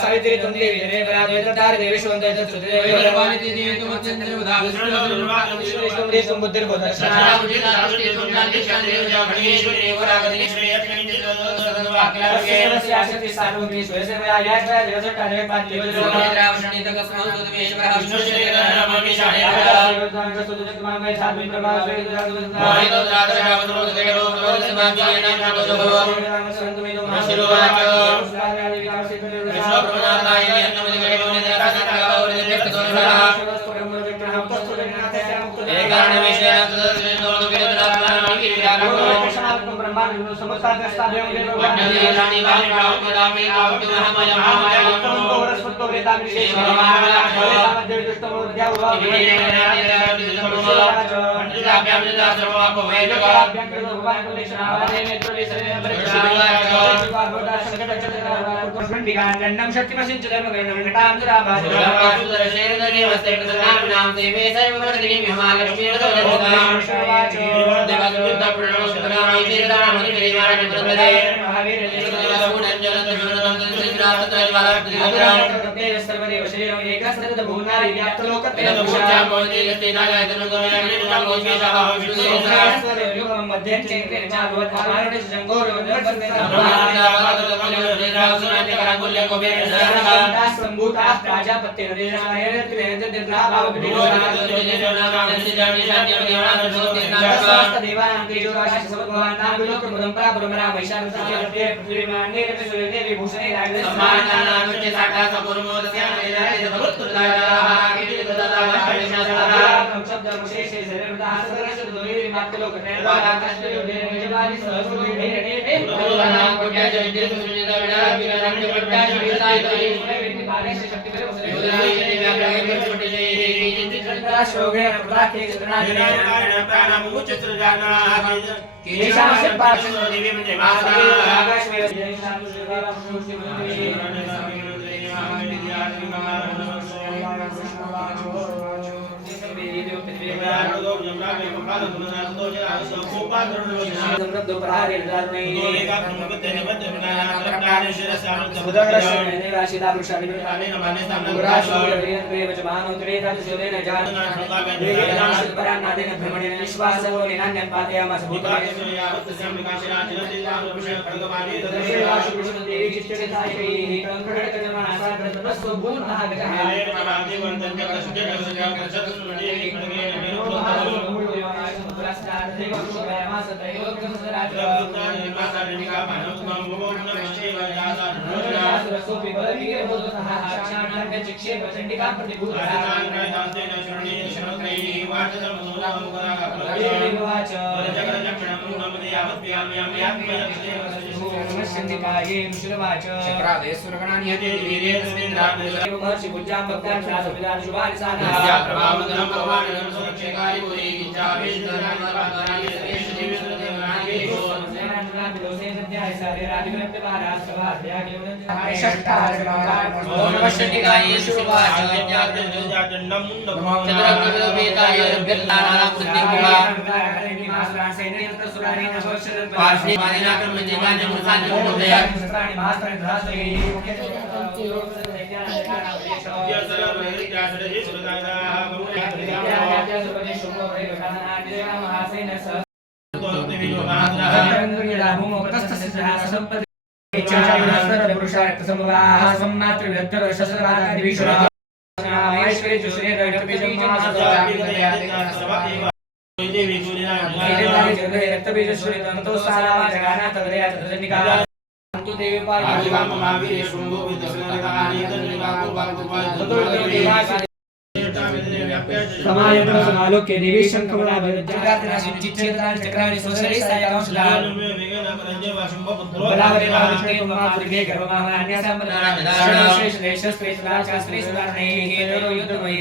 सावित्री तुम देवी जने बराबर देवी सुंदर शोगे प्रदाखे चंद्रनादिने केशां शिल्पार्चन देवी म्हणजे माता समालोक्य देवी शंखमला चक्राणि सोसरे सायकांशला बलावरे वावते तुमापुर्गे गर्भमान्यासां श्रेष्ठ देश श्रेष्ठ राजा श्रेष्ठ राणे हेरो युद्धमय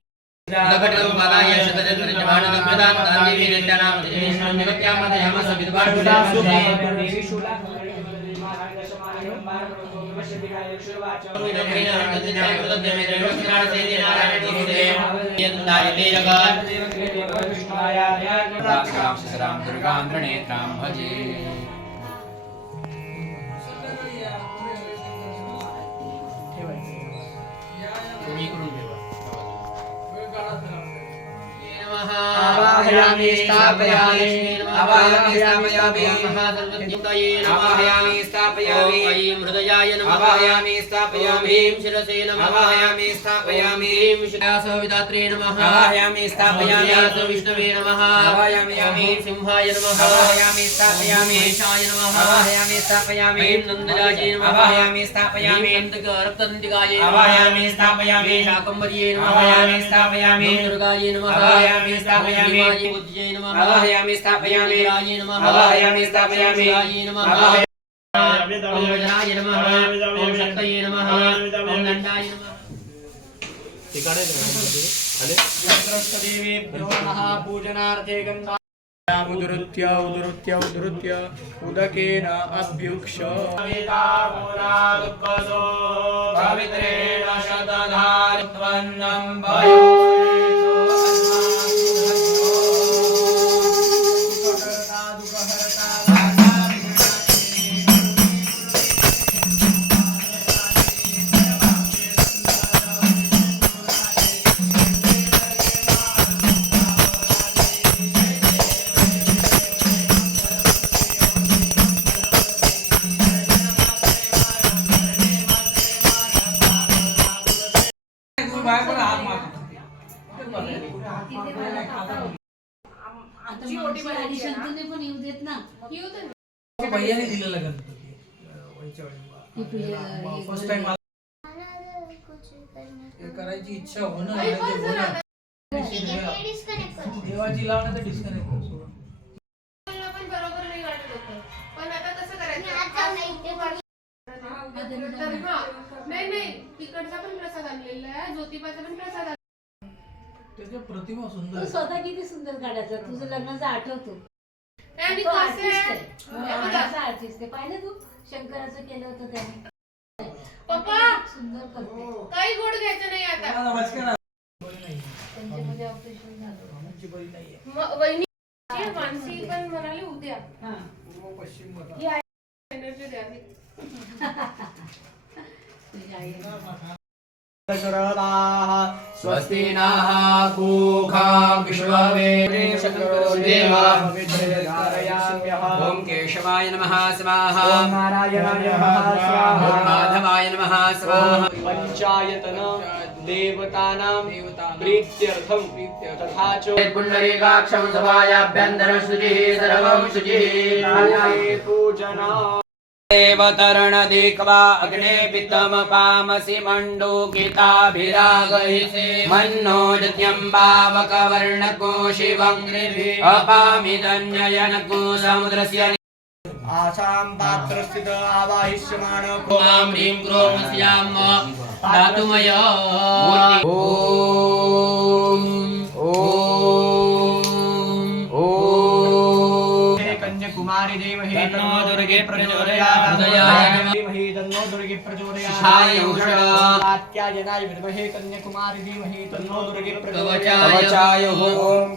आवाहयामि स्थापयामि आवाहयामि स्थापयामि महासर्वज्ञताये आवाहयामि स्थापयामि ऐं हृदयाय नमः आवाहयामि स्थापयामि ऐं शिरसे नमः आवाहयामि स्थापयामि ऐं शिरासविदात्रे नमः आवाहयामि स्थापयामि ऐं विष्णवे नमः आवाहयामि ऐं सिंहाय नमः आवाहयामि स्थापयामि ऐशाय नमः आवाहयामि स्थापयामि ऐं नन्दराजे नमः आवाहयामि स्थापयामि रक्तदन्तिकाये आवाहयामि स्थापयामि शाकम्भर्ये नमः आवाहयामि स्थापयामि दुर्गाये नमः आवाहयामि स्थापयामि बुद्धये नमः आवाहयामि स्थापयामि राये नमः आवाहयामि स्थापयामि राये नमः ओम वज्राय नमः ओम शक्तये नमः ओम दण्डाय नमः देवेभ्यो महापूजनार्थे गन्धा उदृत्य उदकेन अभ्युक्ष पवित्रेण शतधारत्वन्नं भयो शंतूने पण येऊ देत ना भैयाने दिलेला गणपती फर्स्ट टाइम करायची इच्छा होणं देवाची लावणं तर डिस्कनेक्ट करतो पण बरोबर नाही वाटत होतं पण आता कसं करायचं नाही तिकडचा पण प्रसाद आणलेला आहे ज्योतिबाचा पण प्रसाद काय प्रतिमा सुंदर तू आहे. स्वतः किती सुंदर काढायचा, तुझं लग्नाचा आठवतो. आणि तो कसं आर्टिस्ट आहे आहे, लग्नाचा आर्टिस्ट आहे. पाहिलं तू शंकराचं केलं होतं त्याने. पप्पा सुंदर करते. काही गोड घ्यायचं नाही आता. नमस्कार. त्यांच्यामध्ये ऑपरेशन झालं. आमची बहीण नाहीये. वहिनी मानसी पण म्हणाली उद्या हा. पश्चिम बघा. ही एनर्जी द्यावी. तुझी आई आहे. स्वस्ति नः पूषा विश्ववेदेवः ओम केशवाय नमः स्वाहा ओम नारायणाय नमः स्वाहा ओम माधवाय नमः स्वाहा पंचायतन देवतानां प्रीत्यर्थं तथा च पुंडरीकाक्षं सभायाभ्यन्तरं शुचिः सर्वं शुचिः कार्याये पूजना देवतरण दिक्वा अग्ने पितमपामसि मण्डूकिताभिरागहिते मन्नोजत्यं पावकवर्णको शिवं अपामि धन्ययनको समुद्रस्य आसां पात्रस्थित आवाहिष्यमाण मां ह्रीं क्रों स्याम धातुमय कन्याकुमारी देवहे तन्नो दुर्गे प्रचोदयात् धीमहि तन्नो दुर्गे प्रचोदयात् छायोषा कात्यायनाय विद्महे कन्याकुमारी धीमहि तन्नो दुर्गे प्रचोदयात् कवचाय कवचाय ओम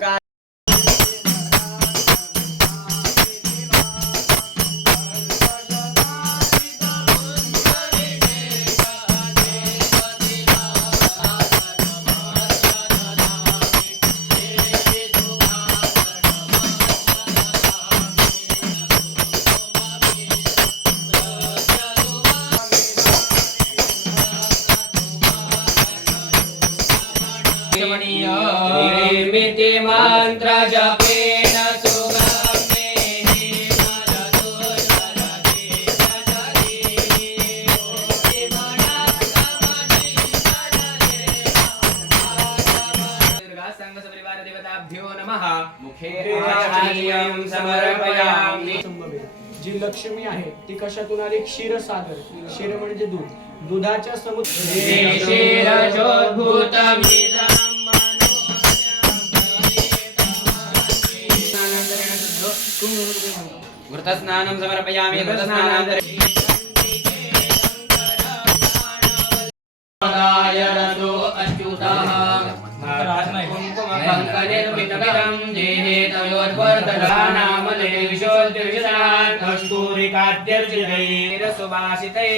निर्मिति मंत्र जपेन सुगमे दुर्गा संघ परिवार देवताभ्यो नमः मुखे आचमनीयं समर्पयामि जी लक्ष्मी आहे ती कशातून आली क्षीरसागर क्षीर म्हणजे दूध दुधाच्या घृतस्नानं समर्पयामि घृतस्नानान्तरे रसो अच्युतः कुङ्कुमपङ्कनिर्मितकरं देहे तयोर्वर्धनामले विशोऽतिविशदान् कस्तूरिकाद्यर्चितैः सुभाषितैः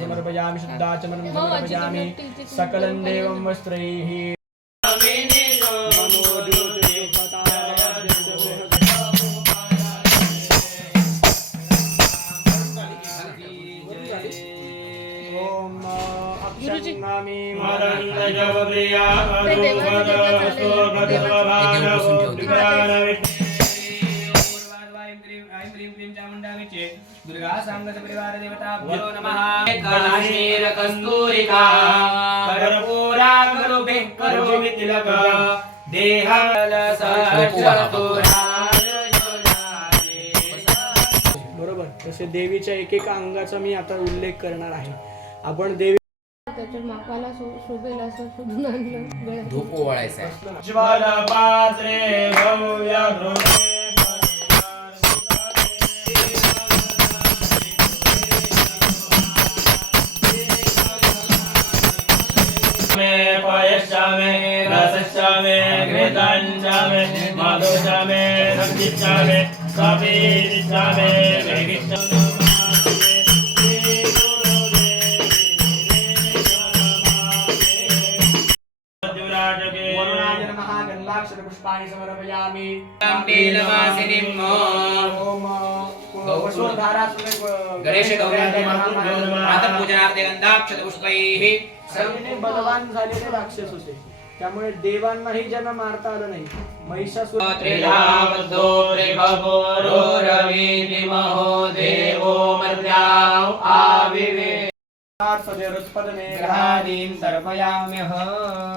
समर्पयामि शुद्धाचमनं समर्पयामि सकलं देवं वस्त्रैः दुर्गा संघ परिवार देवताभ्यो नमः काशीर कस्तूरिका कर्पूरा करुभिः करोमि तिलक देहल बरोबर तसे देवीच्या एक एक अंगाचा मी आता उल्लेख करणार आहे. आपण देवी त्याच्या मापाला शोभेल असं शोधून आणलं गळ्यात. धूप ओवाळायचा ज्वाल पात्रे भव्य गृहे पयश्चामे रसश्चामे घृताञ्चामे माधुश्चामे रक्तिश्चामे कपिश्चामे वरुणाय नमः गन्धाक्षरपुष्पाणि समर्पयामि पीलवासिनीं ओम वसुधारा गणेश गौरी माता पूजनार्थे गंधाक्षत पुष्पैः सर्वने बलवान झालेले राक्षस होते त्यामुळे देवांनाही ज्यांना मारता आलं नाही महिषासुर त्रिधावतो त्रिभवो रवीतिमहो देवो मर्त्याव आविवे ग्रहादीन् तर्पयाम्यहम्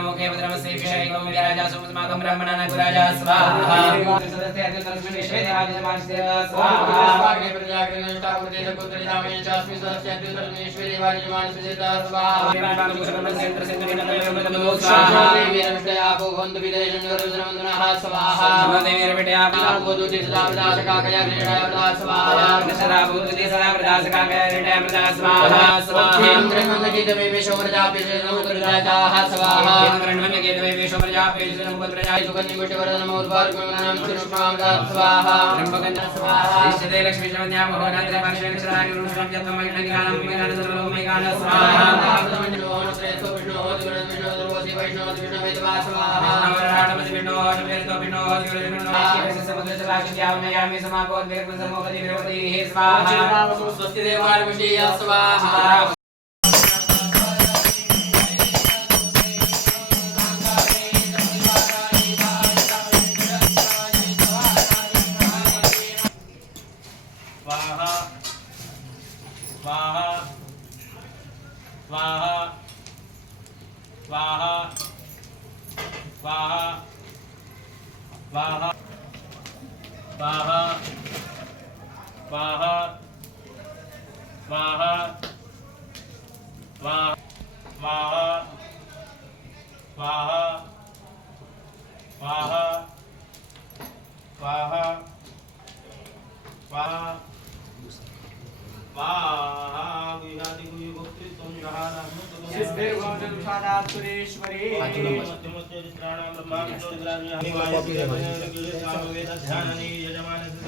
मुखे भद्रमसे विषयकं विराजा सुमस्माकं ब्रह्मणाना गुराजा स्वाहा सदस्य तस्मिन् विश्वे देवादिजमानस्य स्वाहा स्वाग्ने प्रजाग्रनिष्ठा पुत्रेण पुत्रेणामेन च अस्मि सदस्य तस्मिन् विश्वे देवादिजमानस्य स्वाहा देवानां कुशलमसेन्द्र सेन्द्रिणं स्वाहा देवीरविष्टयापो भवन्तु विदेशं नगरविद्रमन्दुनः स्वाहा नमोदेवीरविष्टयापो सदाप्रदासकाकया क्रीडाया स्वाहा दशराभूतुते सदाप्रदासकाकया क्रीडाया स्वाहा स्वाहा इन्द्रमन्दगीतमे विश्वमर्जापे नमोकृताः स्वाहा रणवन्यकेतवे विश्वमर्जापेशनं पुत्रजाय सुकन्यमुष्टिवरदनमोद्वार्गुणानां सुनुष्मां स्वाहा ब्रह्मकन्या स्वाहा ईश्वरे लक्ष्मीशमन्या मोहनाद्रे पार्श्वेक्षराणि उरुषं यत्तमग्नज्ञानं मेघानसर्वमेघान स्वाहा नामदमण्डलो श्रेष्ठो विष्णो विष्णो दुर्वसी वैष्णो विष्णुवेदवा स्वाहा नमराणमति विष्णो विष्णो विष्णो विष्णो समुद्रसलाक्षित्यावनयामि समापोद्वेगसमोपति विरोधि हे स्वाहा स्वस्ति देवार्मुषि स्वाहा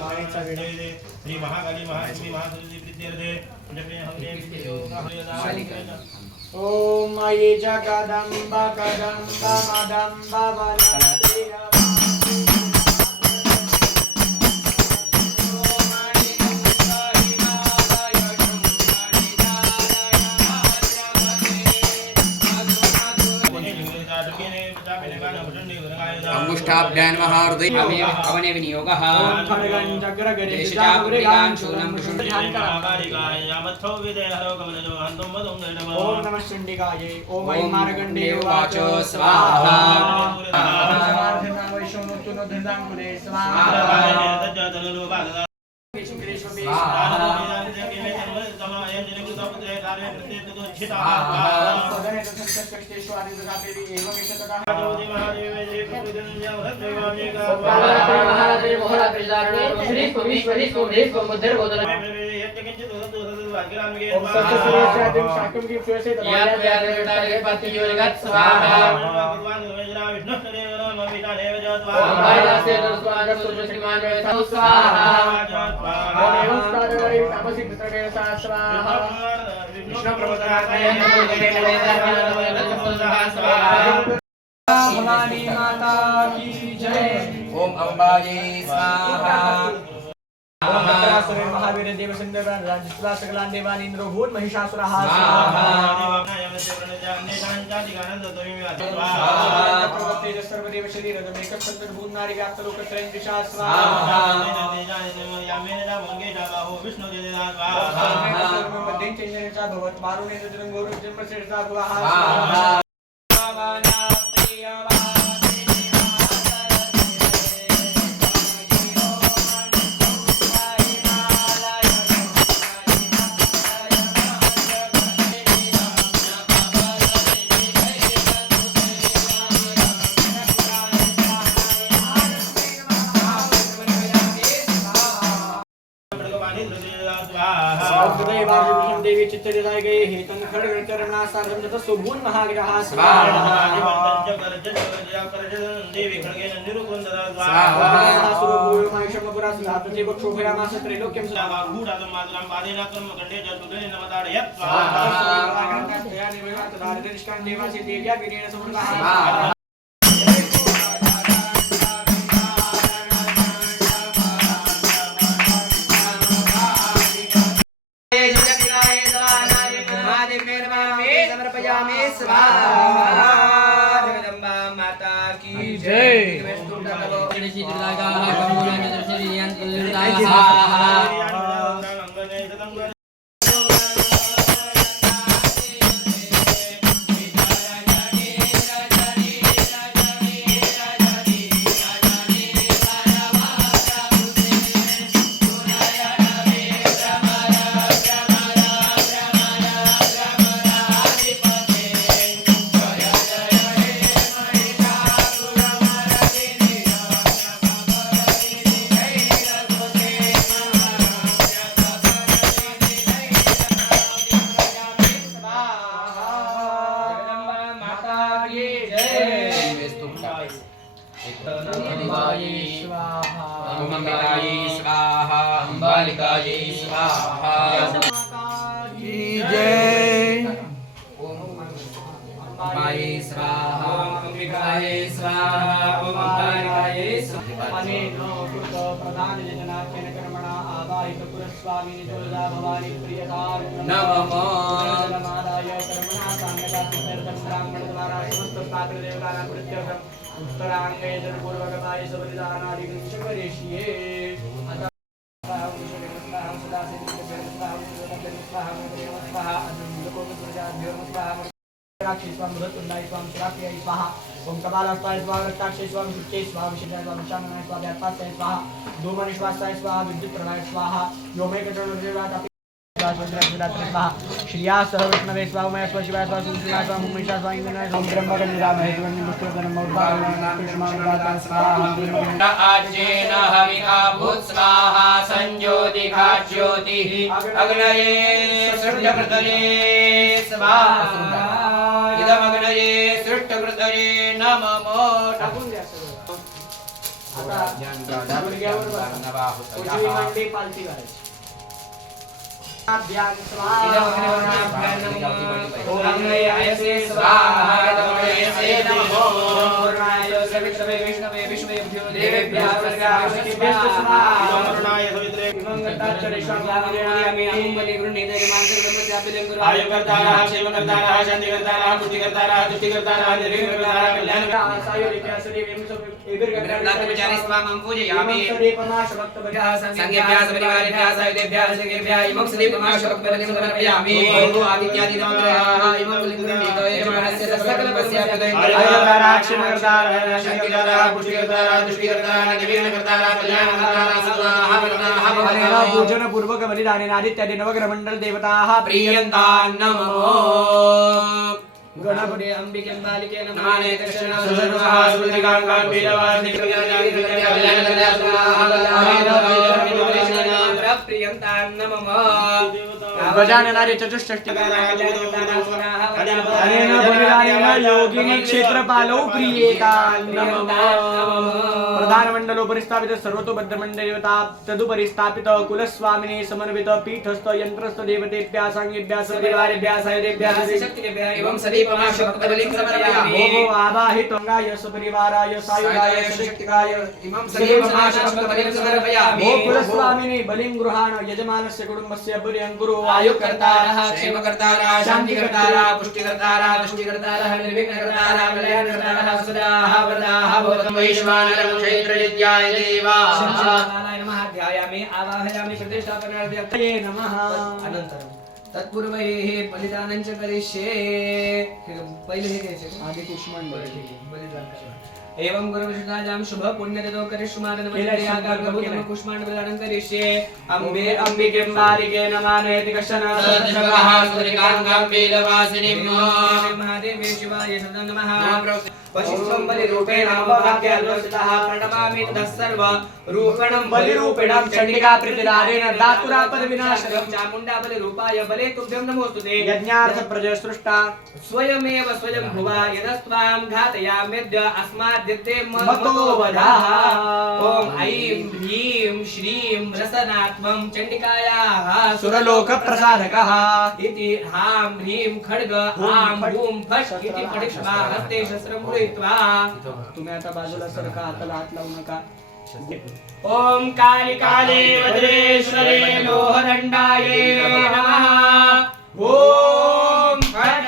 श्री महाकाली महालक्ष्मी महासरस्वती प्रीत्यर्थे ओम आई जगदम्बा कदम्बा मदम्बा वनप्रिया अंगुष्ठाभ्यां महाहृदय अवने विनियोगः ओम नमः चंडिकायै ओम ऐं मार्गण्डे उवाच स्वाहा भवानी माता की जय। ओम अंबाजे स्वाहा ओम भद्रासुरे महावीर देवसुंदर राजसुरा सकलान देवानींद्रो भूत महिषासुरः सर्वदेव शरीरमेक संतर्भूत नारी व्याप्त लोकत्रयं दिशा स्वाहा मध्यं चैतन्यचा भवत् मारुणेन जन्मगोरु जन्मश्रेष्ठा भुवः देवी चित्तजदाय गए हेतन खड्ग चरणा साधन तत सुभून महाग्रह स्वाहा देवी खड्गेन निरुकुंदरा स्वाहा सुभून महिषमपुरा सुधातते बक्षोभयामास त्रैलोक्यं स्वाहा भूडागम मातरं पादेना कर्म कंडे जतुदे नमदारयत् स्वाहा स्वाहा निर्वहत भारत निष्काम देवासी देव्या गिरेण समृद्धा अंबिकायै स्वाहा अंबालिकायै स्वाहा की जय अंबायै स्वाहा अंबिकायै स्वाहा अंबालिकायै स्वाहा अनेन कृत प्रदान जनार्दन कर्मणा आवाहित पुरस्वामी तुलजा भवानी प्रियतां नमः नमादाय कर्मणा सांगता सिद्धर्थं ब्राह्मण द्वारा समस्त पात्र देवतानां प्रत्यर्थं उत्तरांगे पूर्वकमाय सबलिदानादि करेशिये स्वाहा ओम कपालास्ताय स्वाहा रक्ताक्षय स्वाहा शुद्धे स्वाहा विशेषाय स्वाहा विषामनाय स्वाहा व्यापास्ताय स्वाहा धूमनिश्वासाय स्वाहा विद्युत प्रभाय स्वाहा योमेकटणोर्जेवाता स्वाहा श्रिया सह विष्णवे स्वाहा उमय स्व शिवाय स्वाहा सुशिवाय स्वाहा मुमेशा स्वाहा इंद्रनाय स्वाहा ब्रह्मगणिरामहे न आज्येन हविका भूत स्वाहा संज्योतिका ज्योतिः अग्नये सृष्टकृतये स्वाहा इदमग्नये सृष्टकृतये नमो टाकून द्या सगळं आता गुडघ्यावर बसा उजवी मांडी पालथी घालायची ध्यान स्वाहा ओम अग्नये आयसे स्वाहा इदमग्नये नमो पूर्णाय सविष्णवे विष्णवे विष्णवे देवेभ्यः स्वर्गाय स्वाहा पूर्णाय सवित्रे आयुकर्तारः क्षेमकर्तारः शान्तिकर्तारः पुष्टिकर्तारः तुष्टिकर्तारः निर्विघ्नकर्तारः ब्रह्मनाथविचारे स्वामं पूजयामि संघेभ्यः सपरिवारेभ्यः सायुधेभ्यः संघेभ्यः इमं सदीपमाशभक्तबलिं समर्पयामि आदित्यादि नवग्रहाः इमं लिङ्गं यजमानस्य सकलपस्याप्यदयं पूजन पूर्वक बलिदानेन आदित्यादि नवग्रह मंडल देवताः प्रियन्तां नमो गणपते अंबिके बालिके नमाने कृष्ण सुदर्शनः सुदृगाङ्गां प्रियन्तां नमो गजाननारे चतुष्षष्टि अनेन बलिदानेन योगिनी क्षेत्रपालौ प्रियेतां नमः प्रधानमंडलोपरि स्थापित सर्वतोभद्र मंडलदेवता तदुपरि स्थापित कुलस्वामिने समन्वित पीठस्थ यंत्रस्थ देवतेभ्यः सांगेभ्यः सपरिवारेभ्यः सायुधेभ्यः शक्तिभ्यः एवं सदीपमाशभक्तबलिं समर्पयामि ओम आवाहितंगाय सपरिवाराय सायुधाय शक्तिकाय इमं सदीपमाशभक्तबलिं समर्पयामि ओम कुलस्वामिने बलिं गृहाण यजमानस्य कुटुम्बस्य बलिं कुरु आयुकर्तारः क्षेमकर्तारः शान्तिकर्तारः पुष्टिकर्तारः तुष्टिकर्तारः निर्विघ्नकर्तारः कल्याणकर्तारः सदाः वरदाः भवन्तु वैश्वानरं क्षेत्रयज्ञाय देवाः शिवाय नमः ध्यायामि आवाहयामि प्रतिष्ठापनार्थं नमः अनन्तरं तत्पूर्वैः बलिदानं च करिष्ये पहिले हे घ्यायचे आदि कुष्मांड बलिदान एवं गुरुविष्णाजां शुभ पुण्यदतो करिष्मानमयागागम कुष्माण्ड प्रदानं करिष्ये अम्बे अंबिके बालिके नमानेति कश्चन सदशवः सुरिकाङ्गं वीरवासिनीं महादेवे शिवाय नमः पशिष्वं बलिरूपेण उपभाग्यलोचितः प्रणमामि ततः सर्व रूपणं बलिरूपेणं चण्डिका प्रतिराजेन दातुरापदविनाशनं चामुण्डा बलिरूपाय बले तुभ्यं नमोस्तुते यज्ञार्थ प्रजय सृष्टा स्वयमेव स्वयं भुवा यदस्त्वां घातयाम्यद्य अस्माद्यते मतो वधाः ॐ ऐं ह्रीं श्रीं रसनात्मं चण्डिकायाः सुरलोकप्रसादकः इति हां ह्रीं खड्ग आं हूं फट् इति पठित्वा हस्ते शस्त्रं गृहीत्वा तुम्ही आता बाजूला सरका हाताला हात लावू नका ओम काली काली वज्रेश्वरे लोहदंडाये नमः ओम फट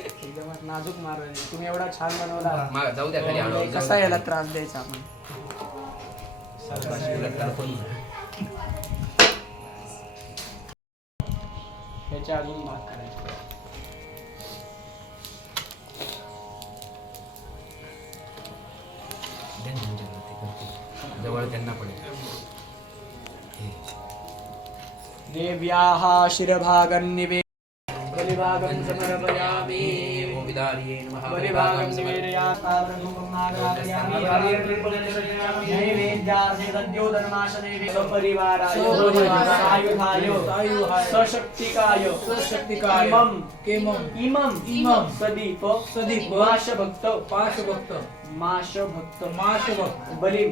एकदम नाजूक मार तुम्ही एवढा छान बनवला जाऊ द्या खाली आणू. कसा याला त्रास द्यायचा आपण ह्याच्या अजून भाग करायचा जवळ त्यांना पडेल. देव्याः शिरभागं बलिभागं समर्पयामि गोविदार्ये नमः. बलिभागं निवेदयामि नैवेद्यार्थे दद्योदनमाशने सपरिवाराय सायुधाय सशक्तिकाय इमं सदीप माशभक्त बलिं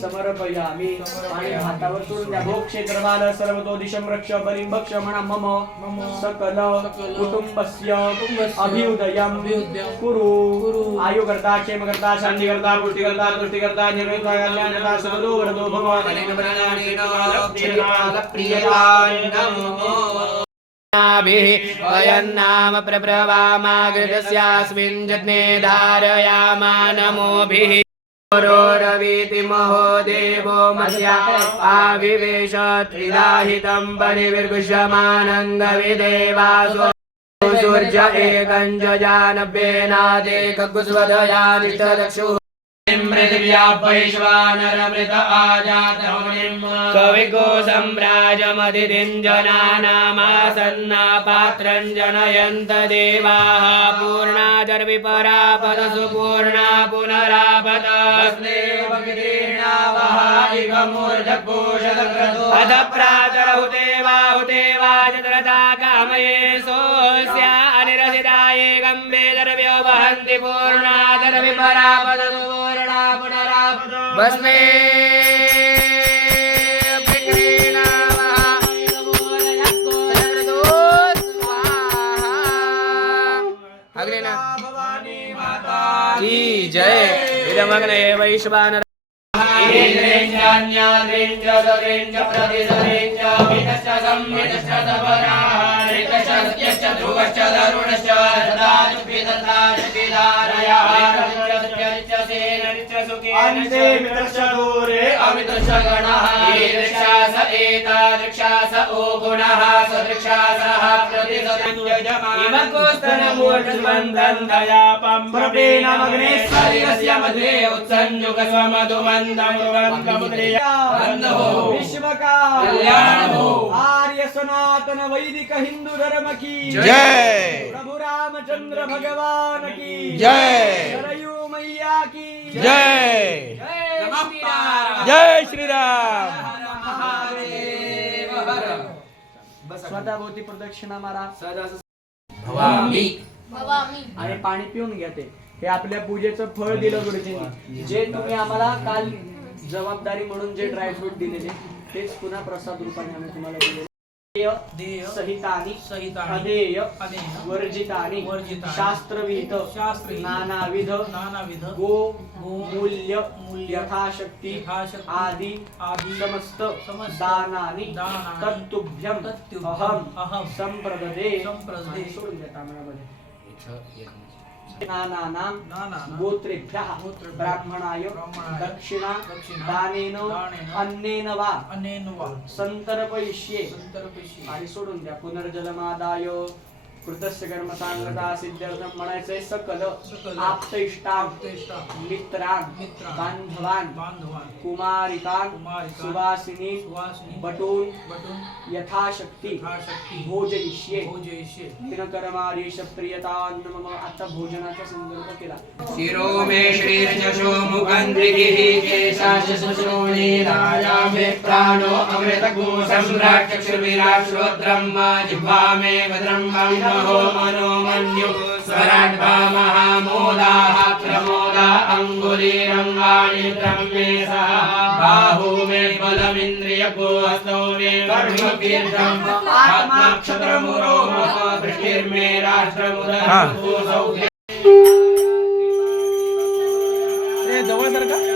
समर्पयामि आणि हातावर सोडून द्या भोग क्षेत्रमाल सर्वतो दिशं रक्ष बलिं भक्ष म्हणा मम सकल कुटुंबस्य अभिउदयं कुरु आयुकर्ता क्षेमकर्ता शान्तिकर्ता पुष्टिकर्ता तुष्टिकर्ता निर्वैर्वा कल्याणकर्ता सर्वतो वरदो भव अनेन वरदानेन वयन्नाम प्रप्रवामागृहस्यास्मिन् यज्ञे धारयामा नमोभिः रवीति महो देवो मस्या आविवेश त्रिदाहितं बलिर्गुष्यमानन्दविदेवासो सूर्य एकं जानव्येनादेककुस्वदयानिष्टदक्षुः पृथिव्यापैश्वानरमृत आजातमुनिं कविको सम्राजमदितिञ्जनानामासन्ना पात्रं जनयन्त देवाः पूर्णादर्विपरापदसु पूर्णा पुनरापद अथ प्रातरहुते वाहुते कामये सोऽस्या अनिरसिताये गम्भीरव्यो वहन्ति पूर्णादर्विपरापदसु भस्मे की जय इदमग्ने वैश्वानर आर्य सनातन वैदिक हिंदू धर्म की जय प्रभु रामचंद्र भगवान की जय सरयू मैया की जय जय श्री राम स्वतः भोवती प्रदक्षिणा मारा भवामी आणि पाणी पिऊन घ्या ते हे आपल्या पूजेचं फळ दिलं गुरुजींनी जे तुम्ही आम्हाला काल जबाबदारी म्हणून जे ड्रायफ्रूट दिलेले तेच पुन्हा प्रसाद रूपाने आम्ही तुम्हाला दिले देय सहितानि अदेय वर्जितानि शास्त्रविहित नानाविध गो मूल्य मूल्यथाशक्ति आदि समस्त दानानि तत्तुभ्यं अहं संप्रददे सोडून द्या तामिळमध्ये नानानां गोत्रेभ्यः ब्राह्मणाय दक्षिणा दानेन अन्नेन वा संतर्पयिष्ये आणि सोडून द्या पुनर्जलमादाय कृतस्य कर्म सांगता सिद्ध्यर्थम म्हणायचंय सकल सकल आप्तइष्टां आप्तेष्टा मित्रां मित्रां बांधवान बांधवान कुमारिकां कुमारिकां सुवासिनी सुवासिनी बटून बटून यथाशक्ती यथाशक्ती भोजयिष्ये भोजयिष्ये दिनकर्मारीश प्रियतान्न मम आता भोजनाचा संदर्भ केला शिरो मे श्रीर्यशो मुखन्द्रिगिः केशाच सुश्रोणीराया मे प्राणो अमृतकोशं चक्षुर्विराट श्रोत्रं मा जिह्वा मे भद्रं महो मनोमन्यु स्वराट् महामोदाः प्रमोदा अङ्गुलीरङ्गाणि मे सह बाहु मे बलमिन्द्रियको हस्तौ मे कर्मकीर्तम् आत्मा क्षत्रमुरो मम दृष्टिर्मे राष्ट्रमुदसौ जवळ सरका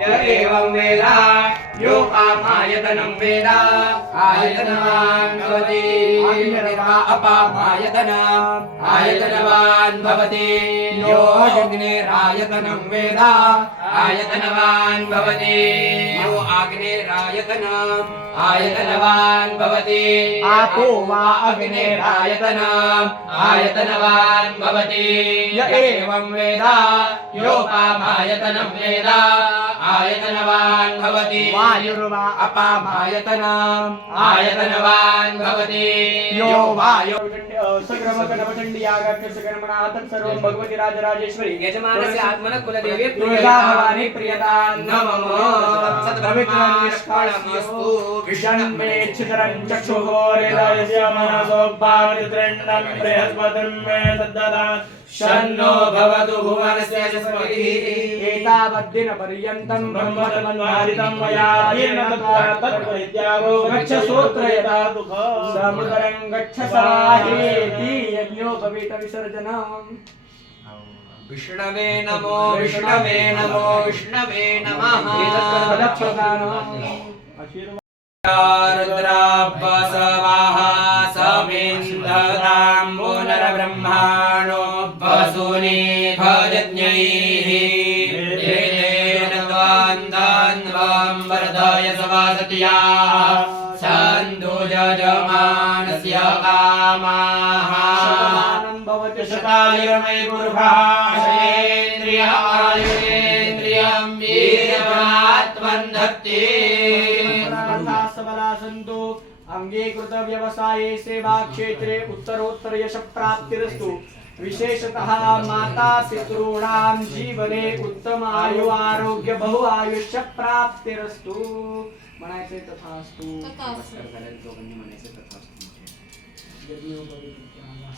य एवं वेद योपामायतनं वेद आयतनवान् भवति अपामायतनम् आयतनवान् भवति यो अग्निरायतनं वेद आयतनवान् भवति यो अग्निरायतनम् आयतनवान् भवति आपो वा अग्निरायतनम् आयतनवान् भवति य एवं वेद योपामायतनं वेद आयतनवान् भवति वायुर्वा अपामायतनम् आयतनवान् भवति यो वायु सक्रमकनवचण्डीयागाभ्य सकर्मणा तत्सर्वं भगवति राजराजेश्वरी यजमानस्य आत्मनः कुलदेवी तुलजा भवानी प्रियतां नमः तत्सद्ब्रह्मनिष्काळमस्तु विषण्मेच्छितरं चक्षुघोरिदयस्य मनसोपावित्रण्डं बृहस्पतिं मे तद्ददात् शन्नो भवतु भुवनस्य स्मृतिः एतावद्दिनपर्यन्तं ब्रह्मतमन्वादितं मया येन तत्त्वविद्यागो गच्छ सूत्रयता समुदरं गच्छ सवाहेति यज्ञोपवीतविसर्जनम् विष्णवे नमो विष्णवे नमो विष्णवे नमः रुद्रापसवाः समेन्दतां पुनर्ब्रह्माणो वसूनि भजज्ञैः एतेन द्वान्द्वान् वर्धय सवासत्याः सन्तु यजमानस्य कामाः भवति शतायुर्मे पुरुषायेन्द्रियं वीर्यात्मन्धत्ते सबला सन्तु अंगीकृत व्यवसाये सेवा क्षेत्रे उत्तरोत्तर यश प्राप्तिरस्तु विशेषतः माता पितॄणां जीवने उत्तम आयु आरोग्य बहु आयुष्य प्राप्तिरस्तु म्हणायचे तथास्तु तथास्तु. नमस्कार करायला दोघांनी म्हणायचे तथास्तु.